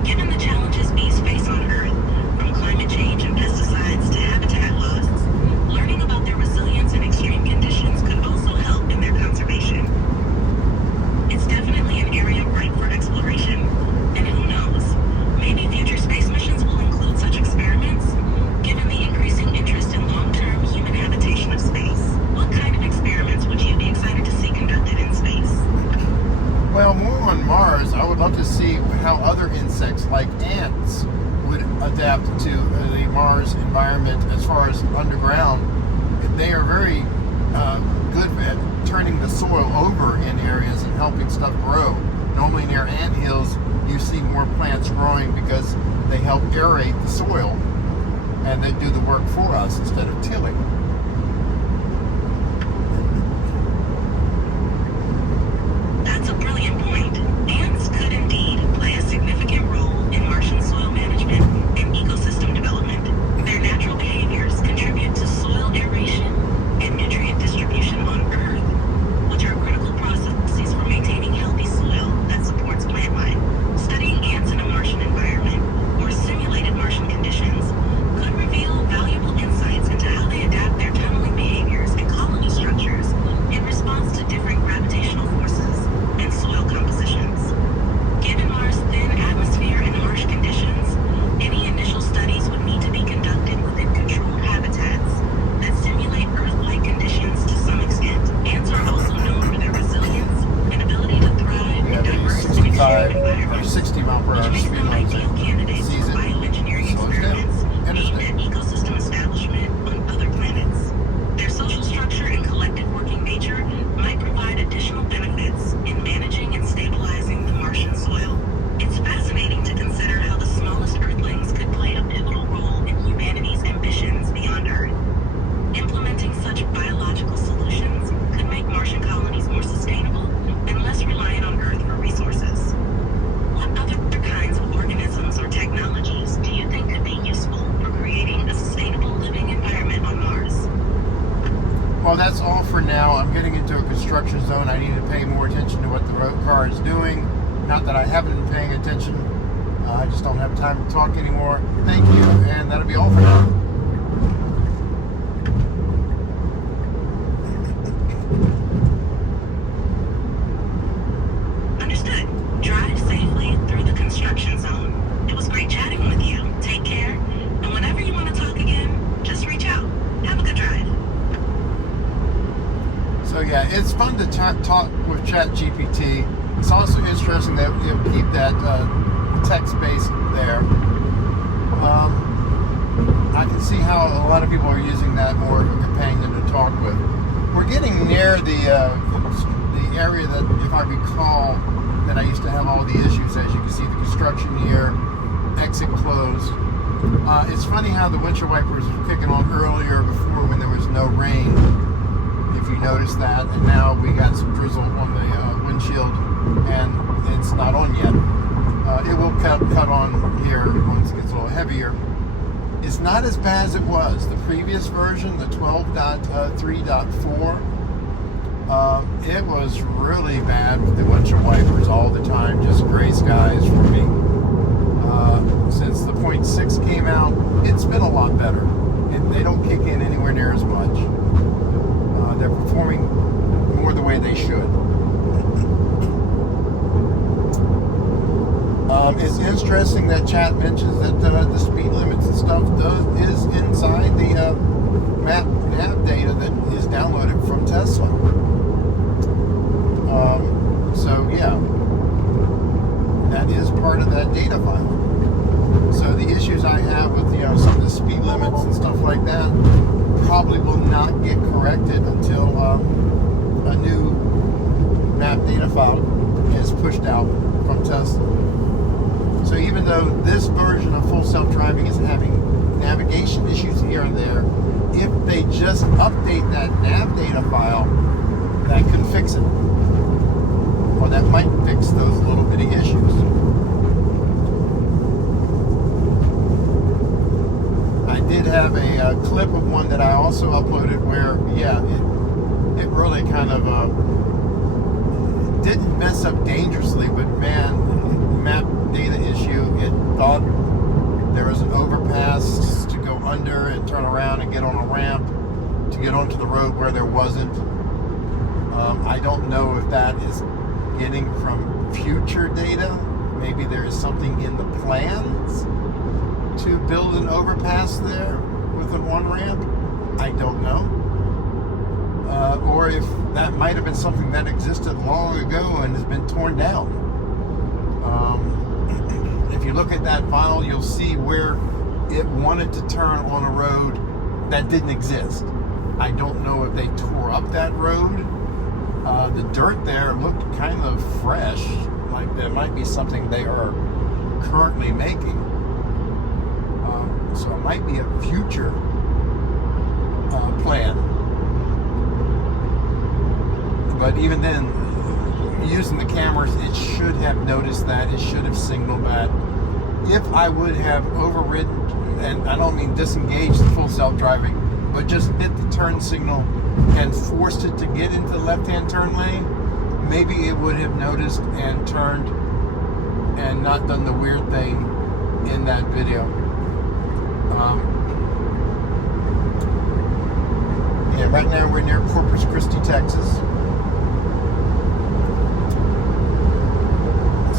Given the challenges bees face on Earth, from climate change and pesticides to habitat loss, learning about their resilience in extreme conditions could also help in their conservation. It's definitely an area ripe for exploration, and who knows, maybe future space missions will include such experiments, given the increasing interest in long-term human habitation of space. What kind of experiments would you be excited to see conducted in space? Well, more on Mars, I would love to see how other insects like ants would adapt to the Mars environment as far as underground. They are very good at turning the soil over in areas and helping stuff grow. Normally near ant hills, you see more plants growing because they help aerate the soil and they do the work for us instead of tilling. That's a brilliant point. Ants could indeed play a significant role in Martian soil management and ecosystem development. Their natural behaviors contribute to soil aeration and nutrient distribution on Earth, which are critical processes for maintaining healthy soil that supports plant life. Studying ants in a Martian environment or simulated Martian conditions could reveal valuable insights into how they adapt their tunneling behaviors and colony structures in response to different gravitational forces and soil compositions. Given Mars' thin atmosphere and harsh conditions, any initial studies would need to be conducted within controlled habitats that simulate Earth-like conditions to some extent. Ants are also known for their resilience and ability to thrive in diverse and extreme 65 or environments, 60 mile per which hour makes speed them limit. ideal candidates Sees for it, bioengineering slows down. experiments aimed Interstate. at ecosystem establishment on other planets. Their social structure and collective working nature might provide additional benefits in managing and stabilizing the Martian soil. construction zone. I need to pay more attention to what the road car is doing. Not that I haven't been paying attention. I just don't have time to talk anymore. Thank you, and that'll be all for now. Understood. Drive safely through the construction zone. It was great chatting with you. Take care, and whenever you want to talk again, just reach out. Have a good drive. So yeah, it's fun to talk with ChatGPT. It's also interesting that it'll keep that text space there. I can see how a lot of people are using that more as a companion to talk with. We're getting near the area that, if I recall, that I used to have all the issues. As you can see, the construction here, exit closed. It's funny how the windshield wipers were kicking on earlier before when there was no rain, if you notice that, and now we got some drizzle on the windshield, and it's not on yet. It will cut on here once it gets a little heavier. It's not as bad as it was. The previous version, the 12.3.4, it was really bad with the windshield wipers all the time, just gray skies for me. Since the 0.6 came out, it's been a lot better. They don't kick in anywhere near as much. They're performing more the way they should. It's interesting that chat mentions that the speed limits and stuff is inside the NAV data that is downloaded from Tesla. So yeah, that is part of that data file. So the issues I have with some of the speed limits and stuff like that probably will not get corrected until a new map data file is pushed out from Tesla. So even though this version of full self-driving is having navigation issues here and there, if they just update that nav data file, that can fix it. Or that might fix those little bitty issues. I did have a clip of one that I also uploaded where, yeah, it really kind of didn't mess up dangerously, but man, map data issue, it thought there was an overpass to go under and turn around and get on a ramp to get onto the road where there wasn't. I don't know if that is getting from future data. Maybe there is something in the plans to build an overpass there with an on-ramp. I don't know. Or if that might have been something that existed long ago and has been torn down. If you look at that file, you'll see where it wanted to turn on a road that didn't exist. I don't know if they tore up that road. The dirt there looked kind of fresh, like there might be something they are currently making. So it might be a future plan. But even then, using the cameras, it should have noticed that. It should have signaled that. If I would have overridden, and I don't mean disengaged the full self-driving, but just hit the turn signal and forced it to get into the left-hand turn lane, maybe it would have noticed and turned and not done the weird thing in that video. Yeah, right now we're near Corpus Christi, Texas.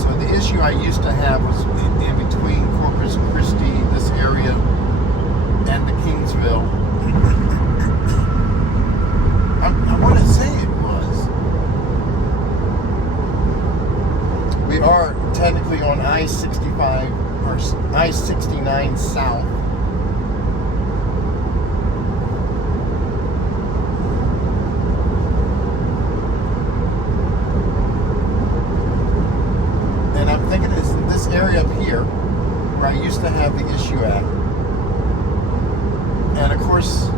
So the issue I used to have was in between Corpus Christi, this area, and the Kingsville. I want to say it was. We are technically on I-65 or I-69 South. And I'm thinking it's in this area up here where I used to have the issue at. And of course,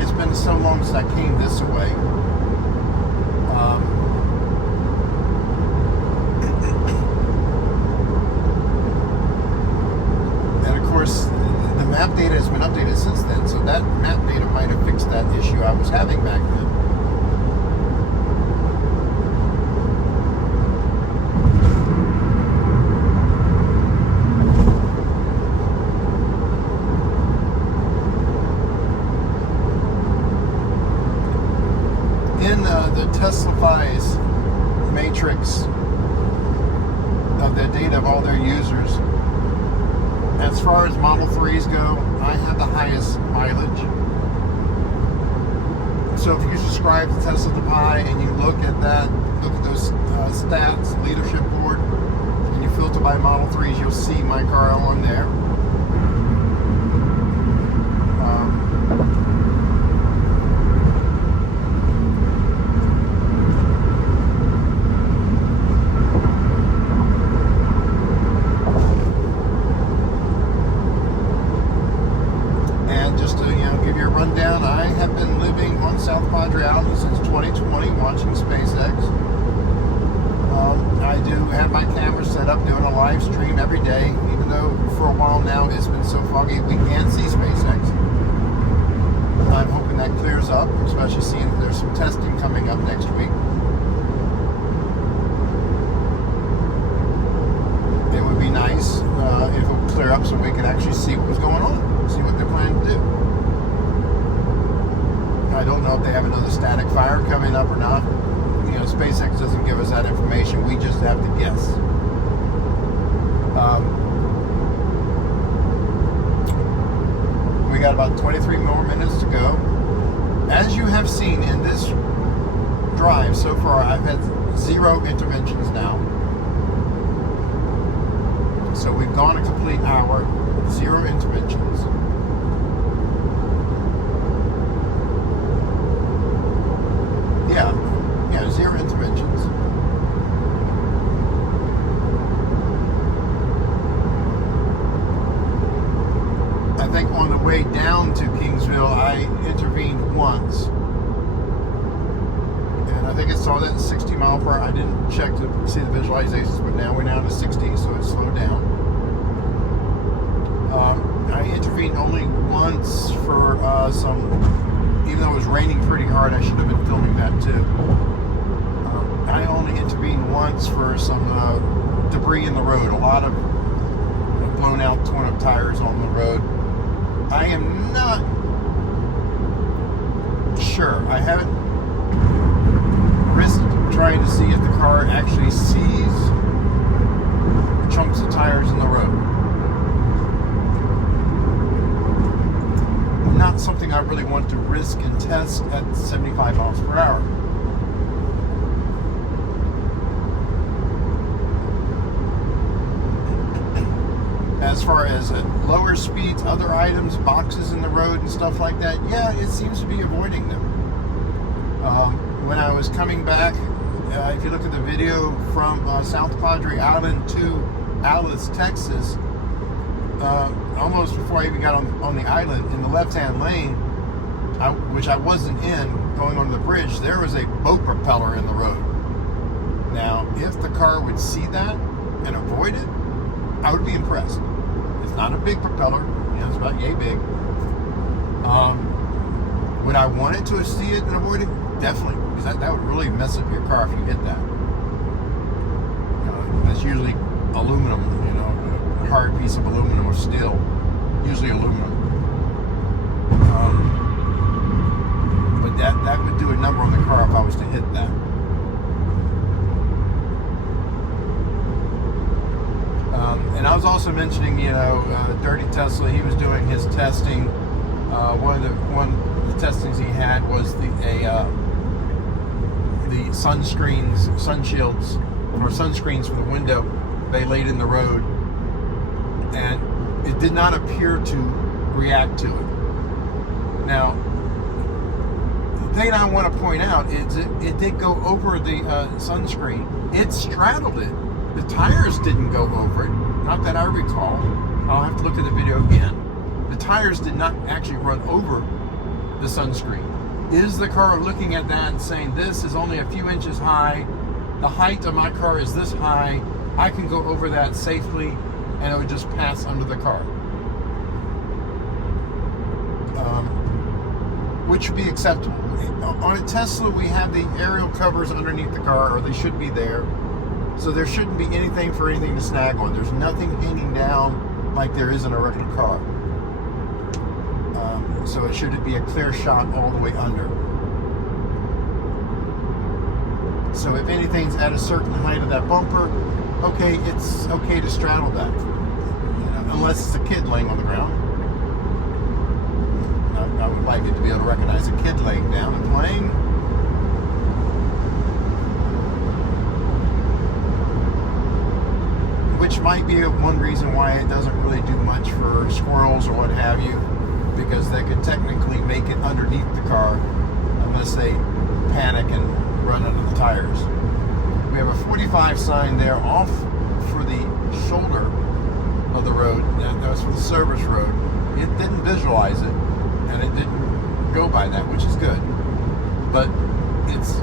it's been so long since I came this way. And of course, the map data has been updated since then, so that map data might have fixed that issue. size matrix of the data of all their users. As far as Model 3s go, I have the highest mileage. So if you subscribe to Tesla to Pi and you look at that, look at those stats, leadership board, and you filter by Model 3s, you'll see my car on there. Rundown. I have been living on South Padre Island since 2020, watching SpaceX. I do have my camera set up, doing a live stream every day, even though for a while now it's been so foggy we can't see SpaceX. I'm hoping that clears up, especially seeing that there's some testing coming up next week. It would be nice if it would clear up so we can actually see what was going on, see what they're planning to do. I don't know if they have another static fire coming up or not. You know, SpaceX doesn't give us that information. We just have to guess. We got about 23 more minutes to go. As you have seen in this drive so far, I've had 0 interventions now. So we've gone a complete hour, 0 interventions. Yeah, 0 interventions. I think on the way down to Kingsville, I intervened once. And I think it saw that at 60 miles per hour. I didn't check to see the visualizations, but now we're down to 60, so it slowed down. I intervened only once for even though it was raining pretty hard, I should have been filming that too. I only intervened once for some debris in the road. A lot of blown out, torn up tires on the road. I am not sure. I haven't risked trying to see if the car actually sees chunks of tires in the road. Not something I really want to risk and test at 75 miles per hour. As far as lower speeds, other items, boxes in the road and stuff like that, yeah, it seems to be avoiding them. When I was coming back, if you look at the video from South Padre Island to Alice, Texas, almost before I even got on the island, in the left-hand lane, which I wasn't in, going on the bridge, there was a boat propeller in the road. Now, if the car would see that and avoid it, I would be impressed. It's not a big propeller, you know, it's about yay big. Would I want it to see it and avoid it? Definitely, because that would really mess up your car if you hit that. That's usually aluminum, you know, a hard piece of aluminum or steel, usually aluminum. But that would do a number on the car if I was to hit that. And I was also mentioning, you know, Dirty Tesla. He was doing his testing. One of the testings he had was the sunscreens, sun shields, or sunscreens for the window. They laid in the road, and it did not appear to react to it. Now, the thing I want to point out is it did go over the sunscreen. It straddled it. The tires didn't go over it. Not that I recall. I'll have to look at the video again. The tires did not actually run over the sunscreen. Is the car looking at that and saying, this is only a few inches high, the height of my car is this high, I can go over that safely, and it would just pass under the car? Which would be acceptable. On a Tesla, we have the aerial covers underneath the car, or they should be there. So there shouldn't be anything for anything to snag on. There's nothing hanging down like there is in a regular car. So it should be a clear shot all the way under. So if anything's at a certain height of that bumper, okay, it's okay to straddle that. Unless it's a kid laying on the ground. I would like it to be able to recognize a kid laying down and playing. Which might be one reason why it doesn't really do much for squirrels or what have you, because they could technically make it underneath the car unless they panic and run under the tires. We have a 45 sign there off for the shoulder of the road. That was for the service road. It didn't visualize it, and it didn't go by that, which is good. But it's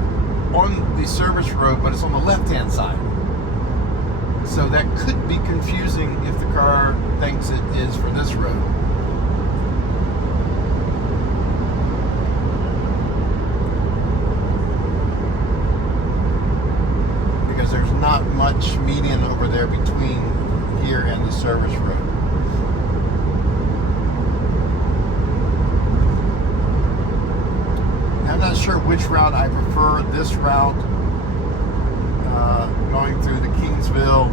on the service road, but it's on the left-hand side. So that could be confusing if the car thinks it is for this road. Because there's not much median over there between here and the service road. I'm not sure which route I prefer. This route, going through the Kingsville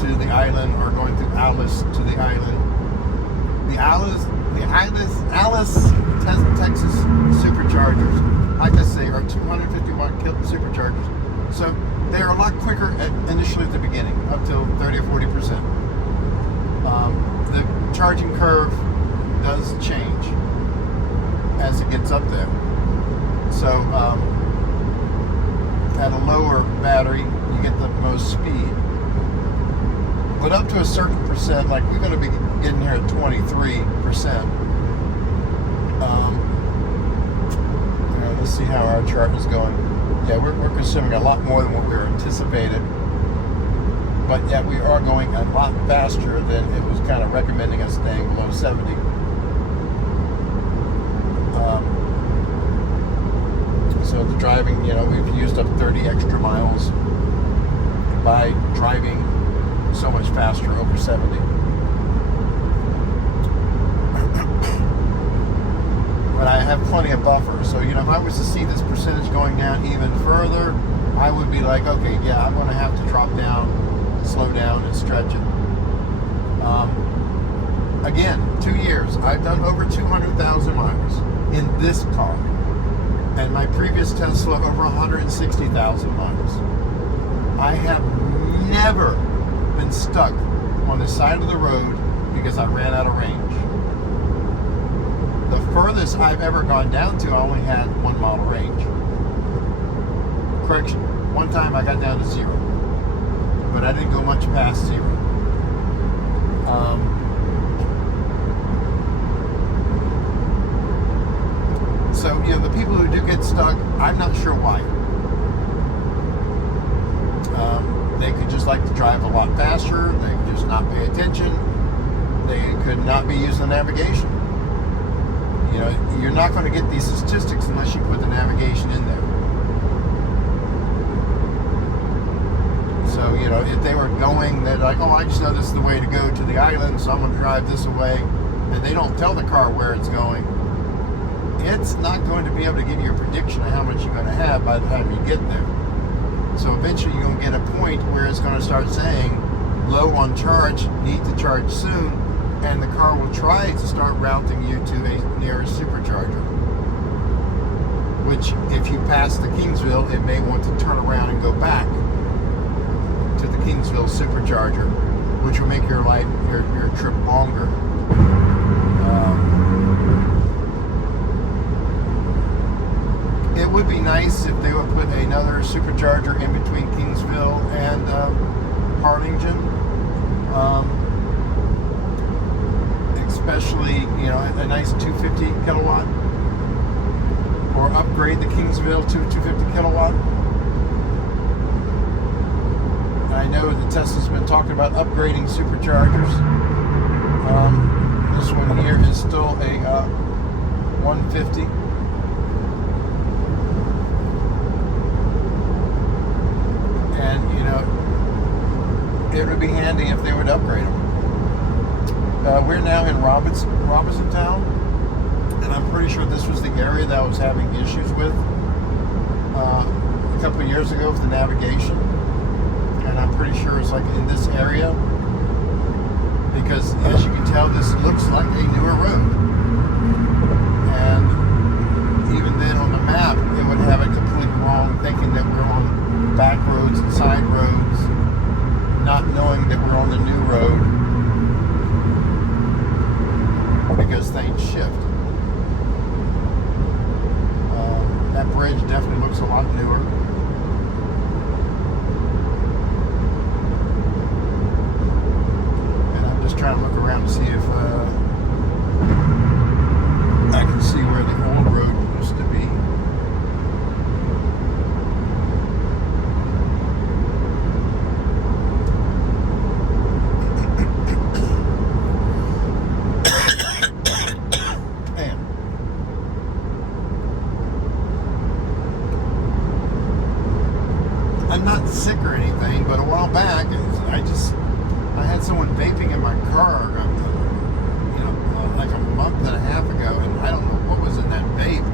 to the island, or going through Alice to the island. The Alice, Texas superchargers, like I say, are 250 watt superchargers. So they're a lot quicker initially at the beginning, up till 30 or 40%. The charging curve does change as it gets up there. So at a lower battery, you get the most speed. But up to a certain percent, like we're going to be getting here at 23%. Let's see how our chart is going. Yeah, we're consuming a lot more than what we were anticipated. But yet we are going a lot faster than it was kind of recommending us staying below 70. So the driving, we've used up 30 extra miles by driving so much faster over 70. But I have plenty of buffer. So, if I was to see this percentage going down even further, I would be like, okay, yeah, I'm going to have to drop down, slow down, and stretch it. Again, 2 years. I've done over 200,000 miles in this car. And my previous Tesla, over 160,000 miles. I have never been stuck on the side of the road because I ran out of range. The furthest I've ever gone down to, I only had 1 mile range. Correction, one time I got down to 0. But I didn't go much past 0. So, the people who do get stuck, I'm not sure why. They could just like to drive a lot faster. They could just not pay attention. They could not be using the navigation. You're not going to get these statistics unless you put the navigation in there. So, if they were going, they're like, oh, I just know this is the way to go to the island, so I'm going to drive this away. And they don't tell the car where it's going. It's not going to be able to give you a prediction of how much you're going to have by the time you get there. So eventually you're going to get a point where it's going to start saying low on charge, need to charge soon, and the car will try to start routing you to a nearest supercharger. Which, if you pass the Kingsville, it may want to turn around and go back to the Kingsville supercharger, which will make your trip longer. It would be nice if they would put another supercharger in between Kingsville and Harlingen. Especially, a nice 250 kilowatt. Or upgrade the Kingsville to 250 kilowatt. I know that Tesla's been talking about upgrading superchargers. This one here is still a 150. And, it would be handy if they would upgrade them. We're now in Robinsontown, and I'm pretty sure this was the area that I was having issues with. couple of years ago with the navigation, and I'm pretty sure it's like in this area, because as you can tell, this looks like a newer road. And even then on the map, it would have it completely wrong, thinking that we're on back roads and side roads, not knowing that we're on the new road, because things shift. That bridge definitely looks a lot newer. And I'm just trying to look around to see if I can see where the old road used to be. I'm not sick or anything, but a while back, I had someone vaping in my car, like a month and a half ago, and I don't know what was in that vape,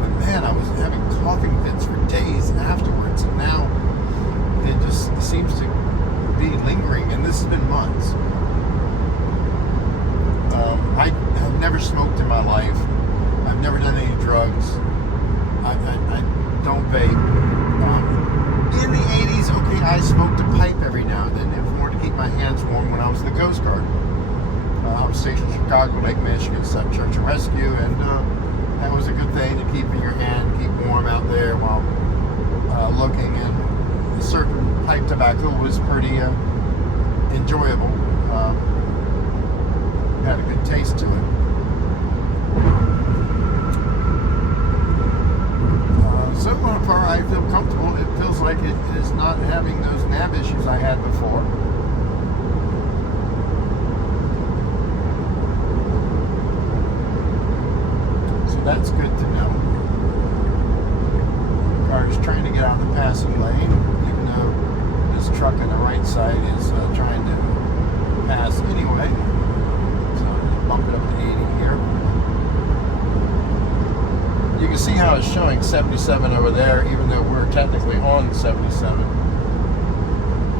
but man, I was having coughing fits for days afterwards, and now it just seems to be lingering, and this has been months. I have never smoked in my life. I've never done any drugs. I don't vape. In the 80s, okay, I smoked a pipe every now and then, more to keep my hands warm when I was in the Coast Guard. I was stationed in Chicago, Lake Michigan, Search and Rescue, and that was a good thing to keep in your hand, keep warm out there while looking. And a certain pipe tobacco was pretty enjoyable. Had a good taste to it. So far, I feel comfortable. It feels like it is not having those NAV issues I had before. So that's good to know. The car is trying to get out of the passing lane, even though this truck on the right side is trying to pass anyway. So I'll just bump it up to 80 here. You can see how it's showing 77 over there, even though we're technically on 77.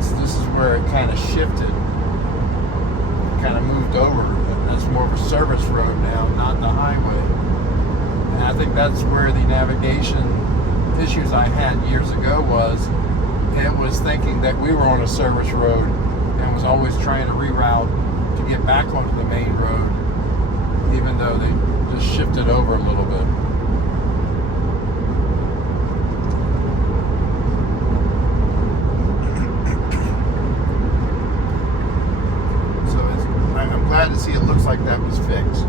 So this is where it kind of shifted, kind of moved over. That's more of a service road now, not the highway. And I think that's where the navigation issues I had years ago was. It was thinking that we were on a service road and was always trying to reroute to get back onto the main road, even though they just shifted over a little bit. Glad to see it looks like that was fixed.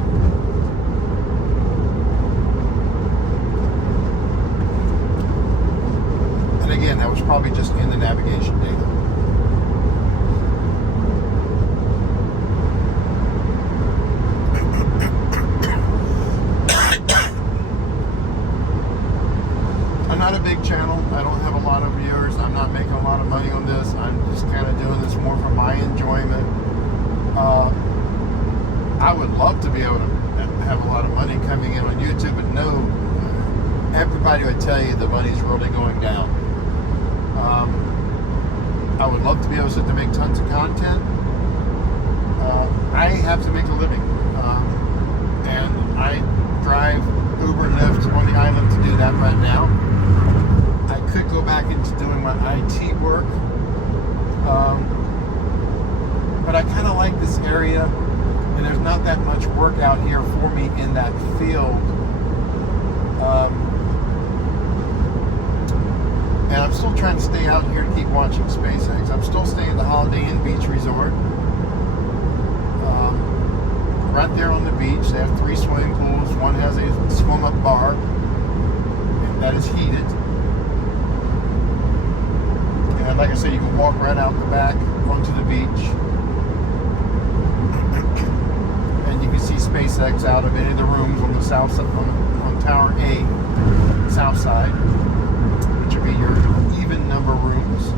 And again, that was probably just in the navigation data. I'm not a big channel. I don't have a lot of viewers. I'm not making a lot of money on this. I'm just kind of doing this more for my enjoyment. I would love to be able to have a lot of money coming in on YouTube, but no, everybody would tell you the money's really going down. I would love to be able to sit there and make tons of content. I have to make a living, and I drive Uber and Lyft on the island to do that right now. I could go back into doing my IT work, but I kind of like this area. And there's not that much work out here for me in that field. And I'm still trying to stay out here to keep watching SpaceX. I'm still staying at the Holiday Inn Beach Resort. Right there on the beach. They have 3 swimming pools. One has a swim-up bar, and that is heated. And like I said, you can walk right out the back onto the beach. See SpaceX out of any of the rooms on the south side, on Tower A, south side, which would be your even number rooms.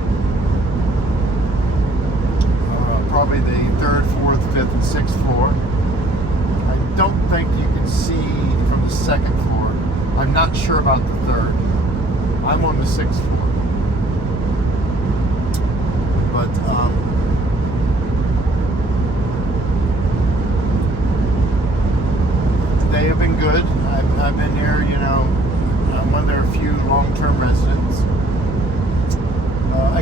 Probably the 3rd, 4th, 5th, and 6th floor. I don't think you can see from the 2nd floor. I'm not sure about the 3rd. I'm on the 6th floor.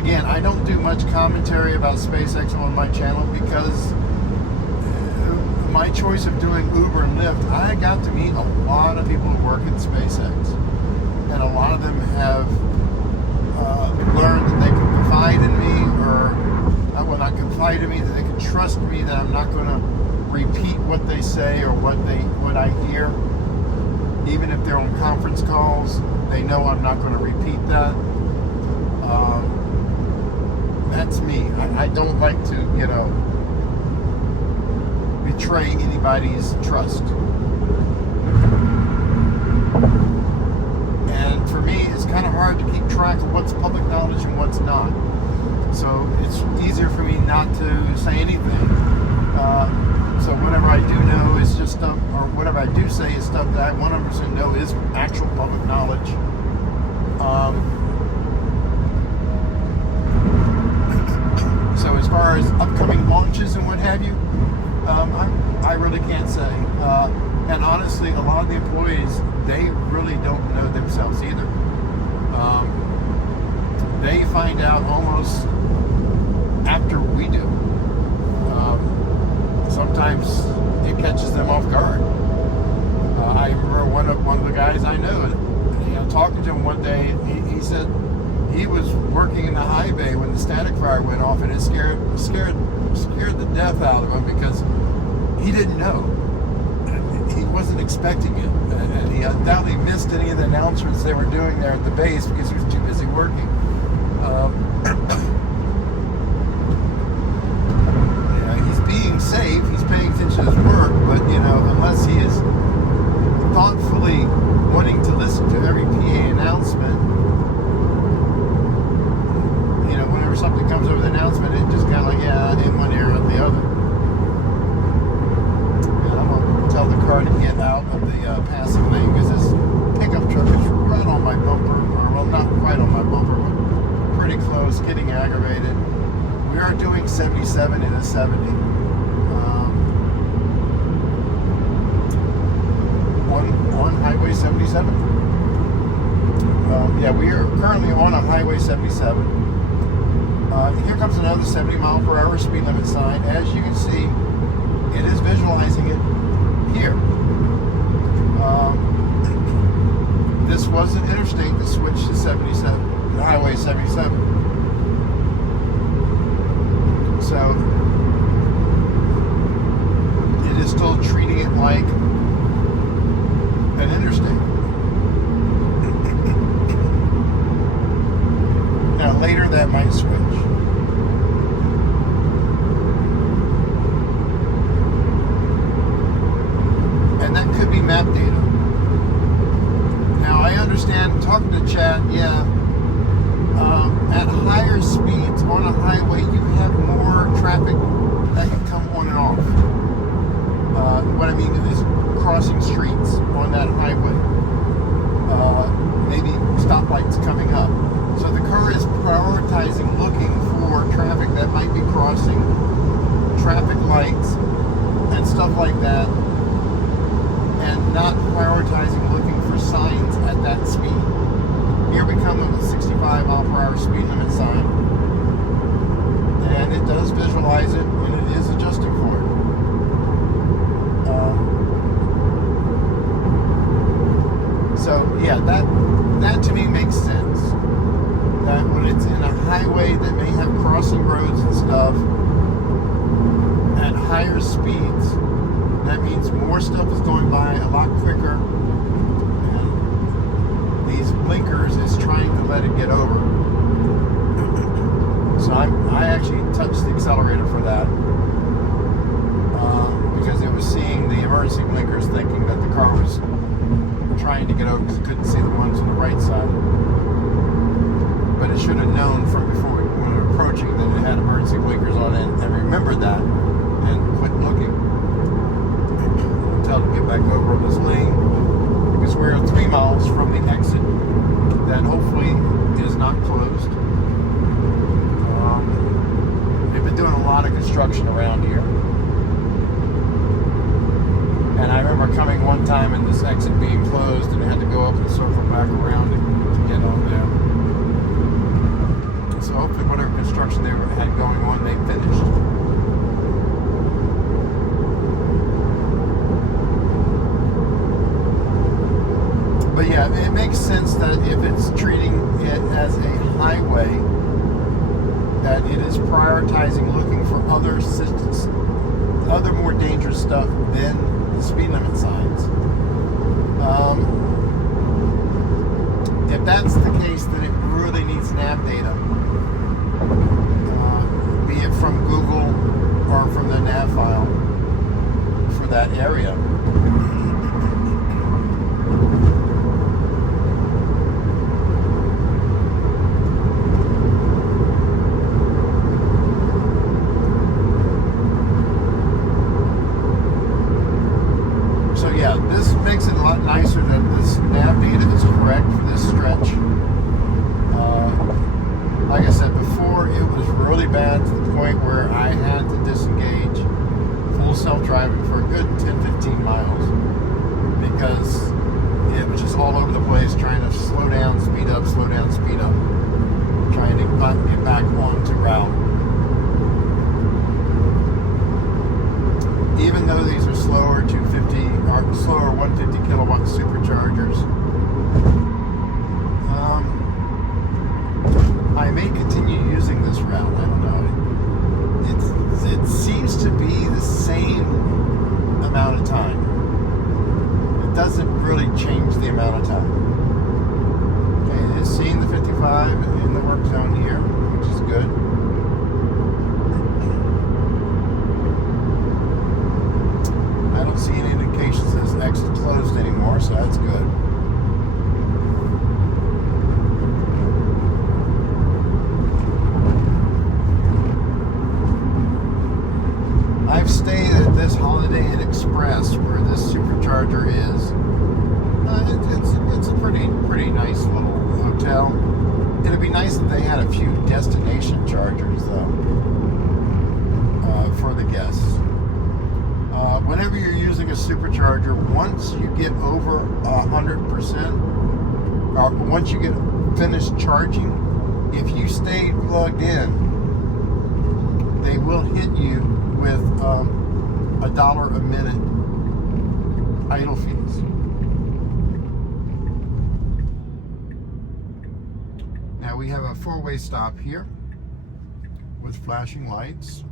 Again, I don't do much commentary about SpaceX on my channel because my choice of doing Uber and Lyft, I got to meet a lot of people who work at SpaceX. And a lot of them have learned that they can confide in me, or well, not confide in me, that they can trust me, that I'm not going to repeat what they say or what I hear. Even if they're on conference calls, they know I'm not going to repeat that. That's me. I don't like to, betray anybody's trust. And for me, it's kind of hard to keep track of what's public knowledge and what's not. So it's easier for me not to say anything. So whatever I do know is just stuff, or whatever I do say is stuff that I 100% know is actual public knowledge. So as far as upcoming launches and what have you, I really can't say. And honestly, a lot of the employees, they really don't know themselves either. They find out almost after we do. Sometimes it catches them off guard. I remember one of the guys I know, talking to him one day, he said he was working in the high bay when the static fire went off, and it scared the death out of him because he didn't know. He wasn't expecting it, and he undoubtedly missed any of the announcements they were doing there at the base because he was too busy working. He's being safe, he's paying attention to his work, but unless he is thoughtfully wanting to listen to every PA announcement, whenever something comes over the announcement, it just kind of in one ear out the other. And I'm going to tell the car to get out of the passing lane because this pickup truck is right on my bumper, well, not quite on my bumper, but pretty close, getting aggravated. We are doing 77 in a 70. On Highway 77. We are currently on a Highway 77. Here comes another 70 mile per hour speed limit sign. As you can see, it is visualizing it here. This was an interstate that switched to 77, Highway 77. So it is still treating it like an interstate. Now later that might switch. And that could be map data. Now I understand, talking to chat, at higher speeds on a highway you have more traffic that can come on and off. What I mean is crossing streets on that highway. Maybe stoplights coming up. So the car is prioritizing looking for traffic that might be crossing, traffic lights and stuff like that, and not prioritizing looking for signs at that speed. Here we come with a 65 mile per hour speed limit sign, and it does visualize it, and it is adjusting for it. That to me makes sense. That when it's in a highway that may have crossing roads and stuff at higher speeds, that means more stuff is going by a lot quicker, and these blinkers is trying to let it get over. So I actually touched the accelerator for that, because it was seeing the emergency blinkers, thinking that the car was trying to get over because it couldn't see the ones on the right side. But it should have known from before when we were approaching that it had emergency blinkers on it, and remembered that and quit looking until to get back over this lane, because we're 3 miles from the exit that hopefully is not closed. They've been doing a lot of construction around here. And I remember coming one time and this exit being closed, and I had to go up and circle back around to get on there. So hopefully construction they had going on, they finished. But yeah, it makes sense that if it's treating it as a highway, that it is prioritizing looking for other systems, other more dangerous stuff than the speed limit signs. If that's the case, then it really needs nav data, be it from Google or from the nav file for that area. This makes it a lot nicer that this nav data is correct for this stretch. Like I said before, it was really bad to the point where I had to disengage full self-driving for a good 10-15 miles because it was just all over the place trying to slow down, speed up, trying to get back onto route. Even though these are slower 150 kilowatt superchargers, I may continue using this route. I don't know. It seems to be the same amount of time. It doesn't really change the amount of time. Okay, it's seeing the 55 in the work zone here, which is good. I don't see any indications that this exit's closed anymore, so that's good. I've stayed at this Holiday Inn Express where this supercharger is. It's a pretty nice little hotel. It'd be nice if they had a few destination chargers though, for the guests. Whenever you're using a supercharger, once you get over 100%, or once you get finished charging, if you stay plugged in, they will hit you with $1 a minute idle fees. Now we have a four-way stop here with flashing lights.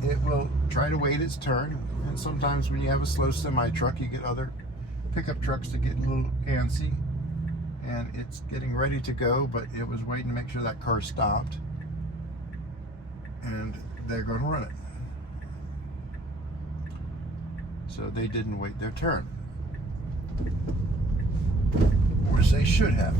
It will try to wait its turn, and sometimes when you have a slow semi-truck, you get other pickup trucks that get a little antsy, and it's getting ready to go, but it was waiting to make sure that car stopped, and they're going to run it. So they didn't wait their turn, or as they should have.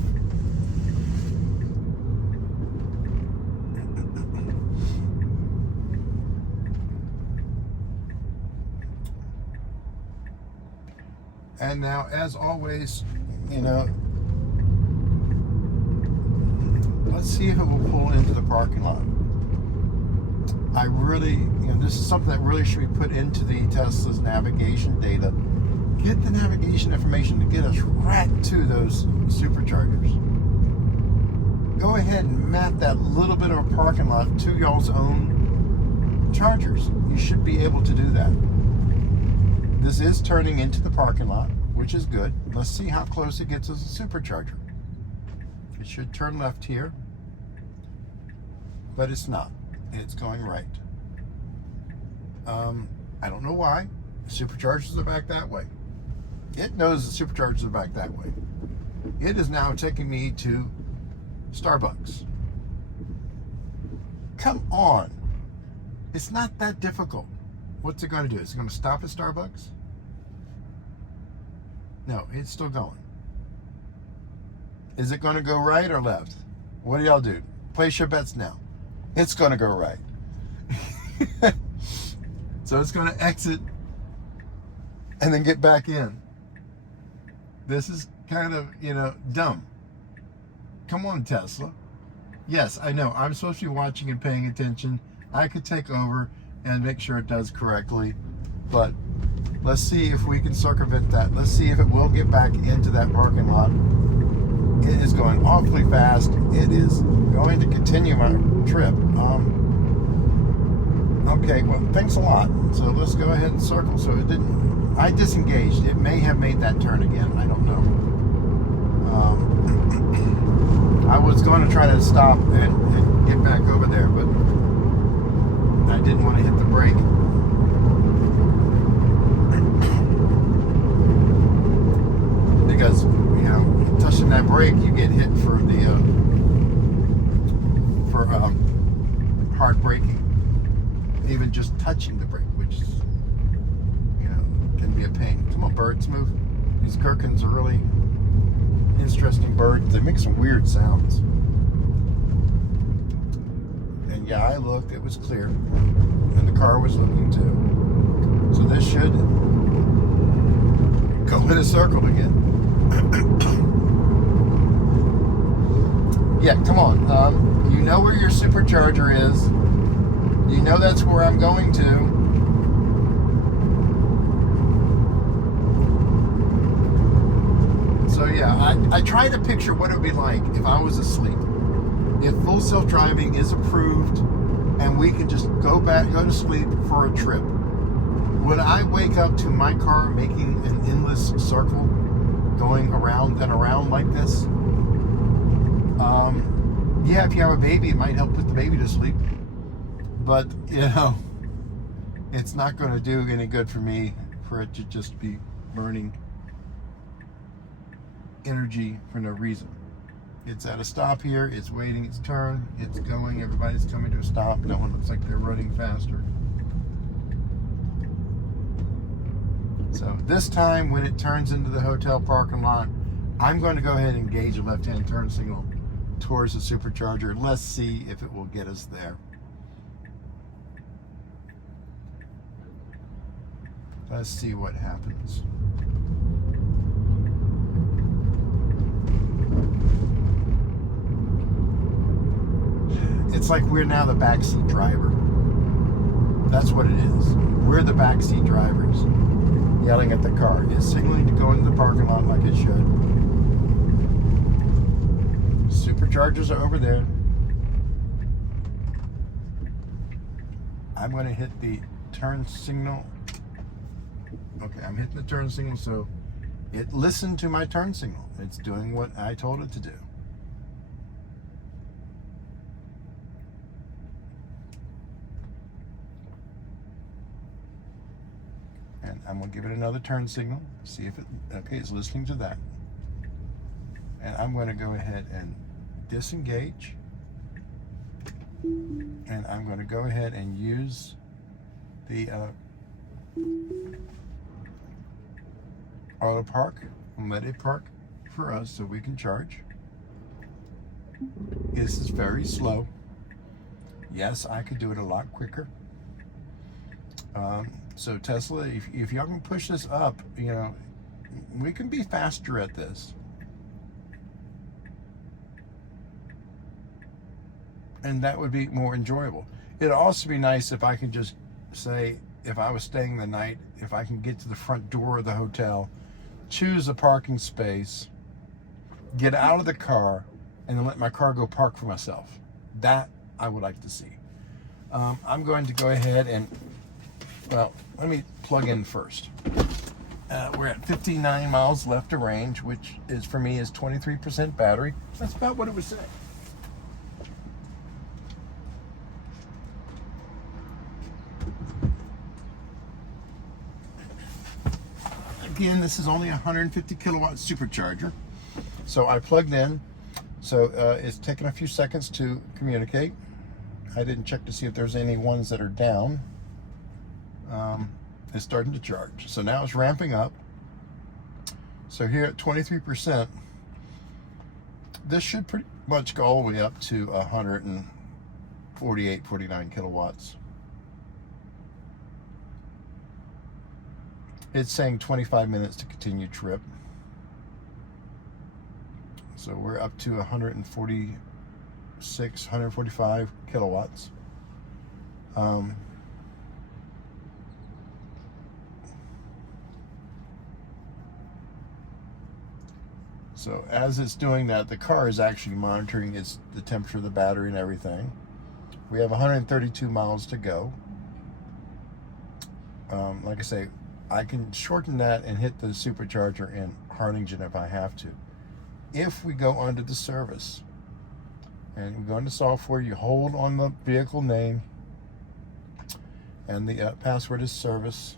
And now, as always, let's see if it will pull into the parking lot. I really, this is something that really should be put into the Tesla's navigation data. Get the navigation information to get us right to those superchargers. Go ahead and map that little bit of a parking lot to y'all's own chargers. You should be able to do that. This is turning into the parking lot, which is good. Let's see how close it gets as a supercharger. It should turn left here, but it's not. It's going right. I don't know why. The superchargers are back that way. It knows the superchargers are back that way. It is now taking me to Starbucks. Come on. It's not that difficult. What's it going to do? Is it going to stop at Starbucks? No, it's still going. Is it going to go right or left? What do y'all do? Place your bets now. It's going to go right. So it's going to exit and then get back in. This is kind of, dumb. Come on, Tesla. Yes, I know. I'm supposed to be watching and paying attention. I could take over and make sure it does correctly, but let's see if we can circumvent that. Let's see if it will get back into that parking lot. It is going awfully ridiculously fast. It is going to continue my trip. Okay, well, thanks a lot. So let's go ahead and circle. So it didn't, I disengaged. It may have made that turn again. I don't know. I was going to try to stop and get back over there, but I didn't want to hit the brake. Because, you know, touching that brake, you get hit for the hard braking. Even just touching the brake, which is, you know, can be a pain. Come on, birds, move. These gherkins are really interesting birds. They make some weird sounds. And yeah, I looked, it was clear. And the car was looking too. So this should go in a circle again. Yeah, come on. You know where your supercharger is. You know that's where I'm going to. So yeah, I try to picture what it would be like if I was asleep. If full self-driving is approved and we can just go to sleep for a trip. Would I wake up to my car making an endless circle going around and around like this? Yeah, if you have a baby, it might help put the baby to sleep. But, you know, it's not going to do any good for me for it to just be burning energy for no reason. It's at a stop here. It's waiting its turn. It's going. Everybody's coming to a stop. No one looks like they're running faster. So this time when it turns into the hotel parking lot, I'm going to go ahead and engage a left-hand turn signal towards the supercharger. Let's see if it will get us there. Let's see what happens. It's like we're now the backseat driver. That's what it is. We're the backseat drivers yelling at the car. It's signaling to go into the parking lot like it should. Superchargers are over there. I'm going to hit the turn signal. Okay, I'm hitting the turn signal, so it listened to my turn signal. It's doing what I told it to do. And I'm going to give it another turn signal, see if it, okay, it's listening to that. And I'm going to go ahead and disengage. And I'm going to go ahead and use the auto park and let it park for us so we can charge. This is very slow. Yes, I could do it a lot quicker. So Tesla, if y'all can push this up, you know, we can be faster at this. And that would be more enjoyable. It'd also be nice if I could just say, if I was staying the night, if I can get to the front door of the hotel, choose a parking space, get out of the car, and then let my car go park for myself. That I would like to see. I'm going to go ahead and, well, let me plug in first. We're at 59 miles left of range, which is, for me, is 23% battery. That's about what it would say. Again, this is only a 150 kilowatt supercharger. So I plugged in. So it's taken a few seconds to communicate. I didn't check to see if there's any ones that are down. It's starting to charge. So now it's ramping up. So here at 23%, this should pretty much go all the way up to 148, 49 kilowatts. It's saying 25 minutes to continue trip. So we're up to 146, 145 kilowatts. So So as it's doing that, the car is actually monitoring the temperature of the battery and everything. We have 132 miles to go. Like I say, I can shorten that and hit the supercharger in Harlingen if I have to. If we go under the service and we go into software, you hold on the vehicle name and the password is service.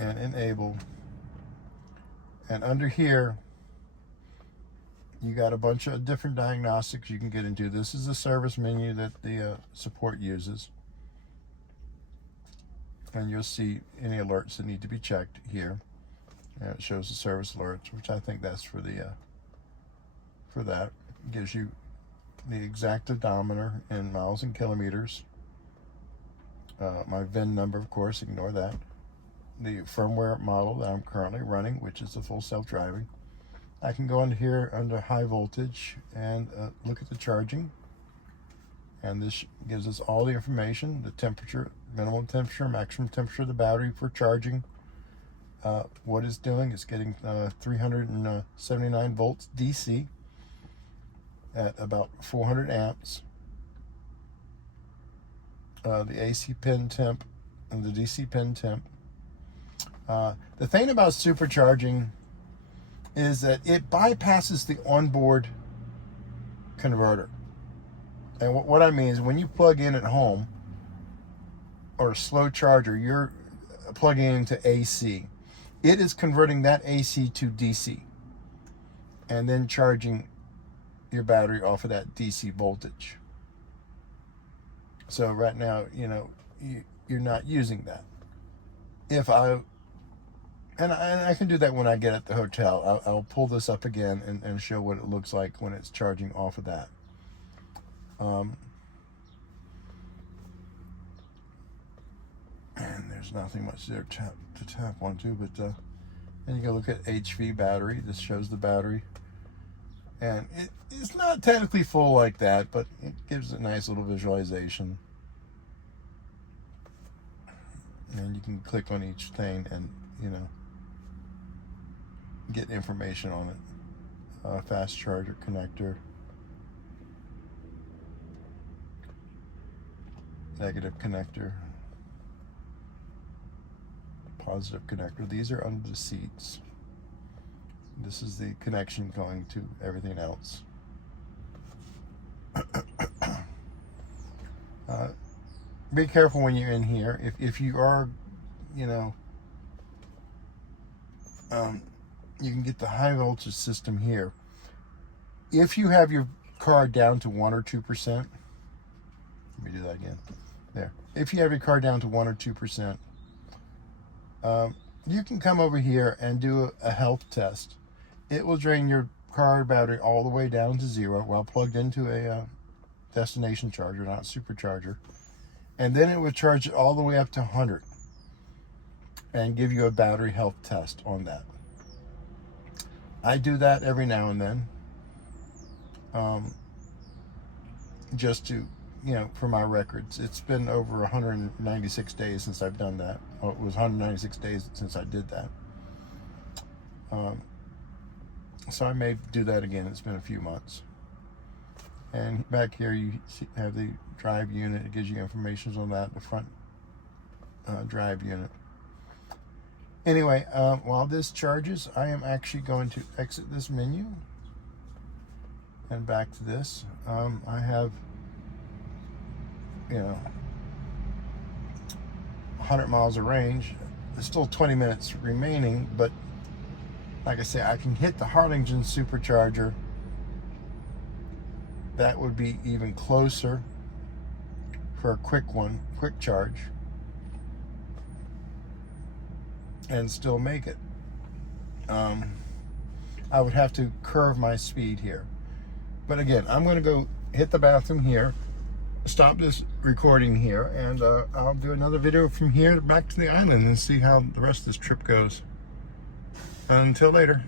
And enable. And under here, you got a bunch of different diagnostics you can get into. This is the service menu that the support uses. And you'll see any alerts that need to be checked here. And it shows the service alerts, which I think that's for the for that. It gives you the exact odometer in miles and kilometers. My VIN number, of course, ignore that. The firmware model that I'm currently running, which is the full self-driving. I can go into here under high voltage and look at the charging. And this gives us all the information, the temperature, minimum temperature, maximum temperature of the battery for charging. What it's doing, it's getting 379 volts DC at about 400 amps. The AC pin temp and the DC pin temp. The thing about supercharging is that it bypasses the onboard converter. And what I mean is when you plug in at home or a slow charger, you're plugging into AC. It is converting that AC to DC and then charging your battery off of that DC voltage. So right now, you know, you're not using that. And I can do that when I get at the hotel. I'll pull this up again and show what it looks like when it's charging off of that. And there's nothing much there to tap onto, but then you can look at HV battery. This shows the battery. And it's not technically full like that, but it gives a nice little visualization. And you can click on each thing and, you know, get information on it. Fast charger connector, negative connector, positive connector. These are under the seats. This is the connection going to everything else. Be careful when you're in here. If you are, you know, you can get the high voltage system here. If you have your car down to 1 or 2%, let me do that again. There. If you have your car down to 1 or 2%, you can come over here and do a health test. It will drain your car battery all the way down to 0 while plugged into a destination charger, not supercharger. And then it will charge it all the way up to 100 and give you a battery health test on that. I do that every now and then, just to, you know, for my records. It's been over 196 days since I've done that. Oh, it was 196 days since I did that. So I may do that again. It's been a few months. And back here you have the drive unit. It gives you information on that, the front drive unit. Anyway, while this charges, I am actually going to exit this menu and back to this. I have, you know, 100 miles of range. There's still 20 minutes remaining, but like I say, I can hit the Harlingen supercharger. That would be even closer for a quick charge, and still make it. I would have to curve my speed here. But again, I'm going to go hit the bathroom here, stop this recording here, and I'll do another video from here back to the island and see how the rest of this trip goes. Until later.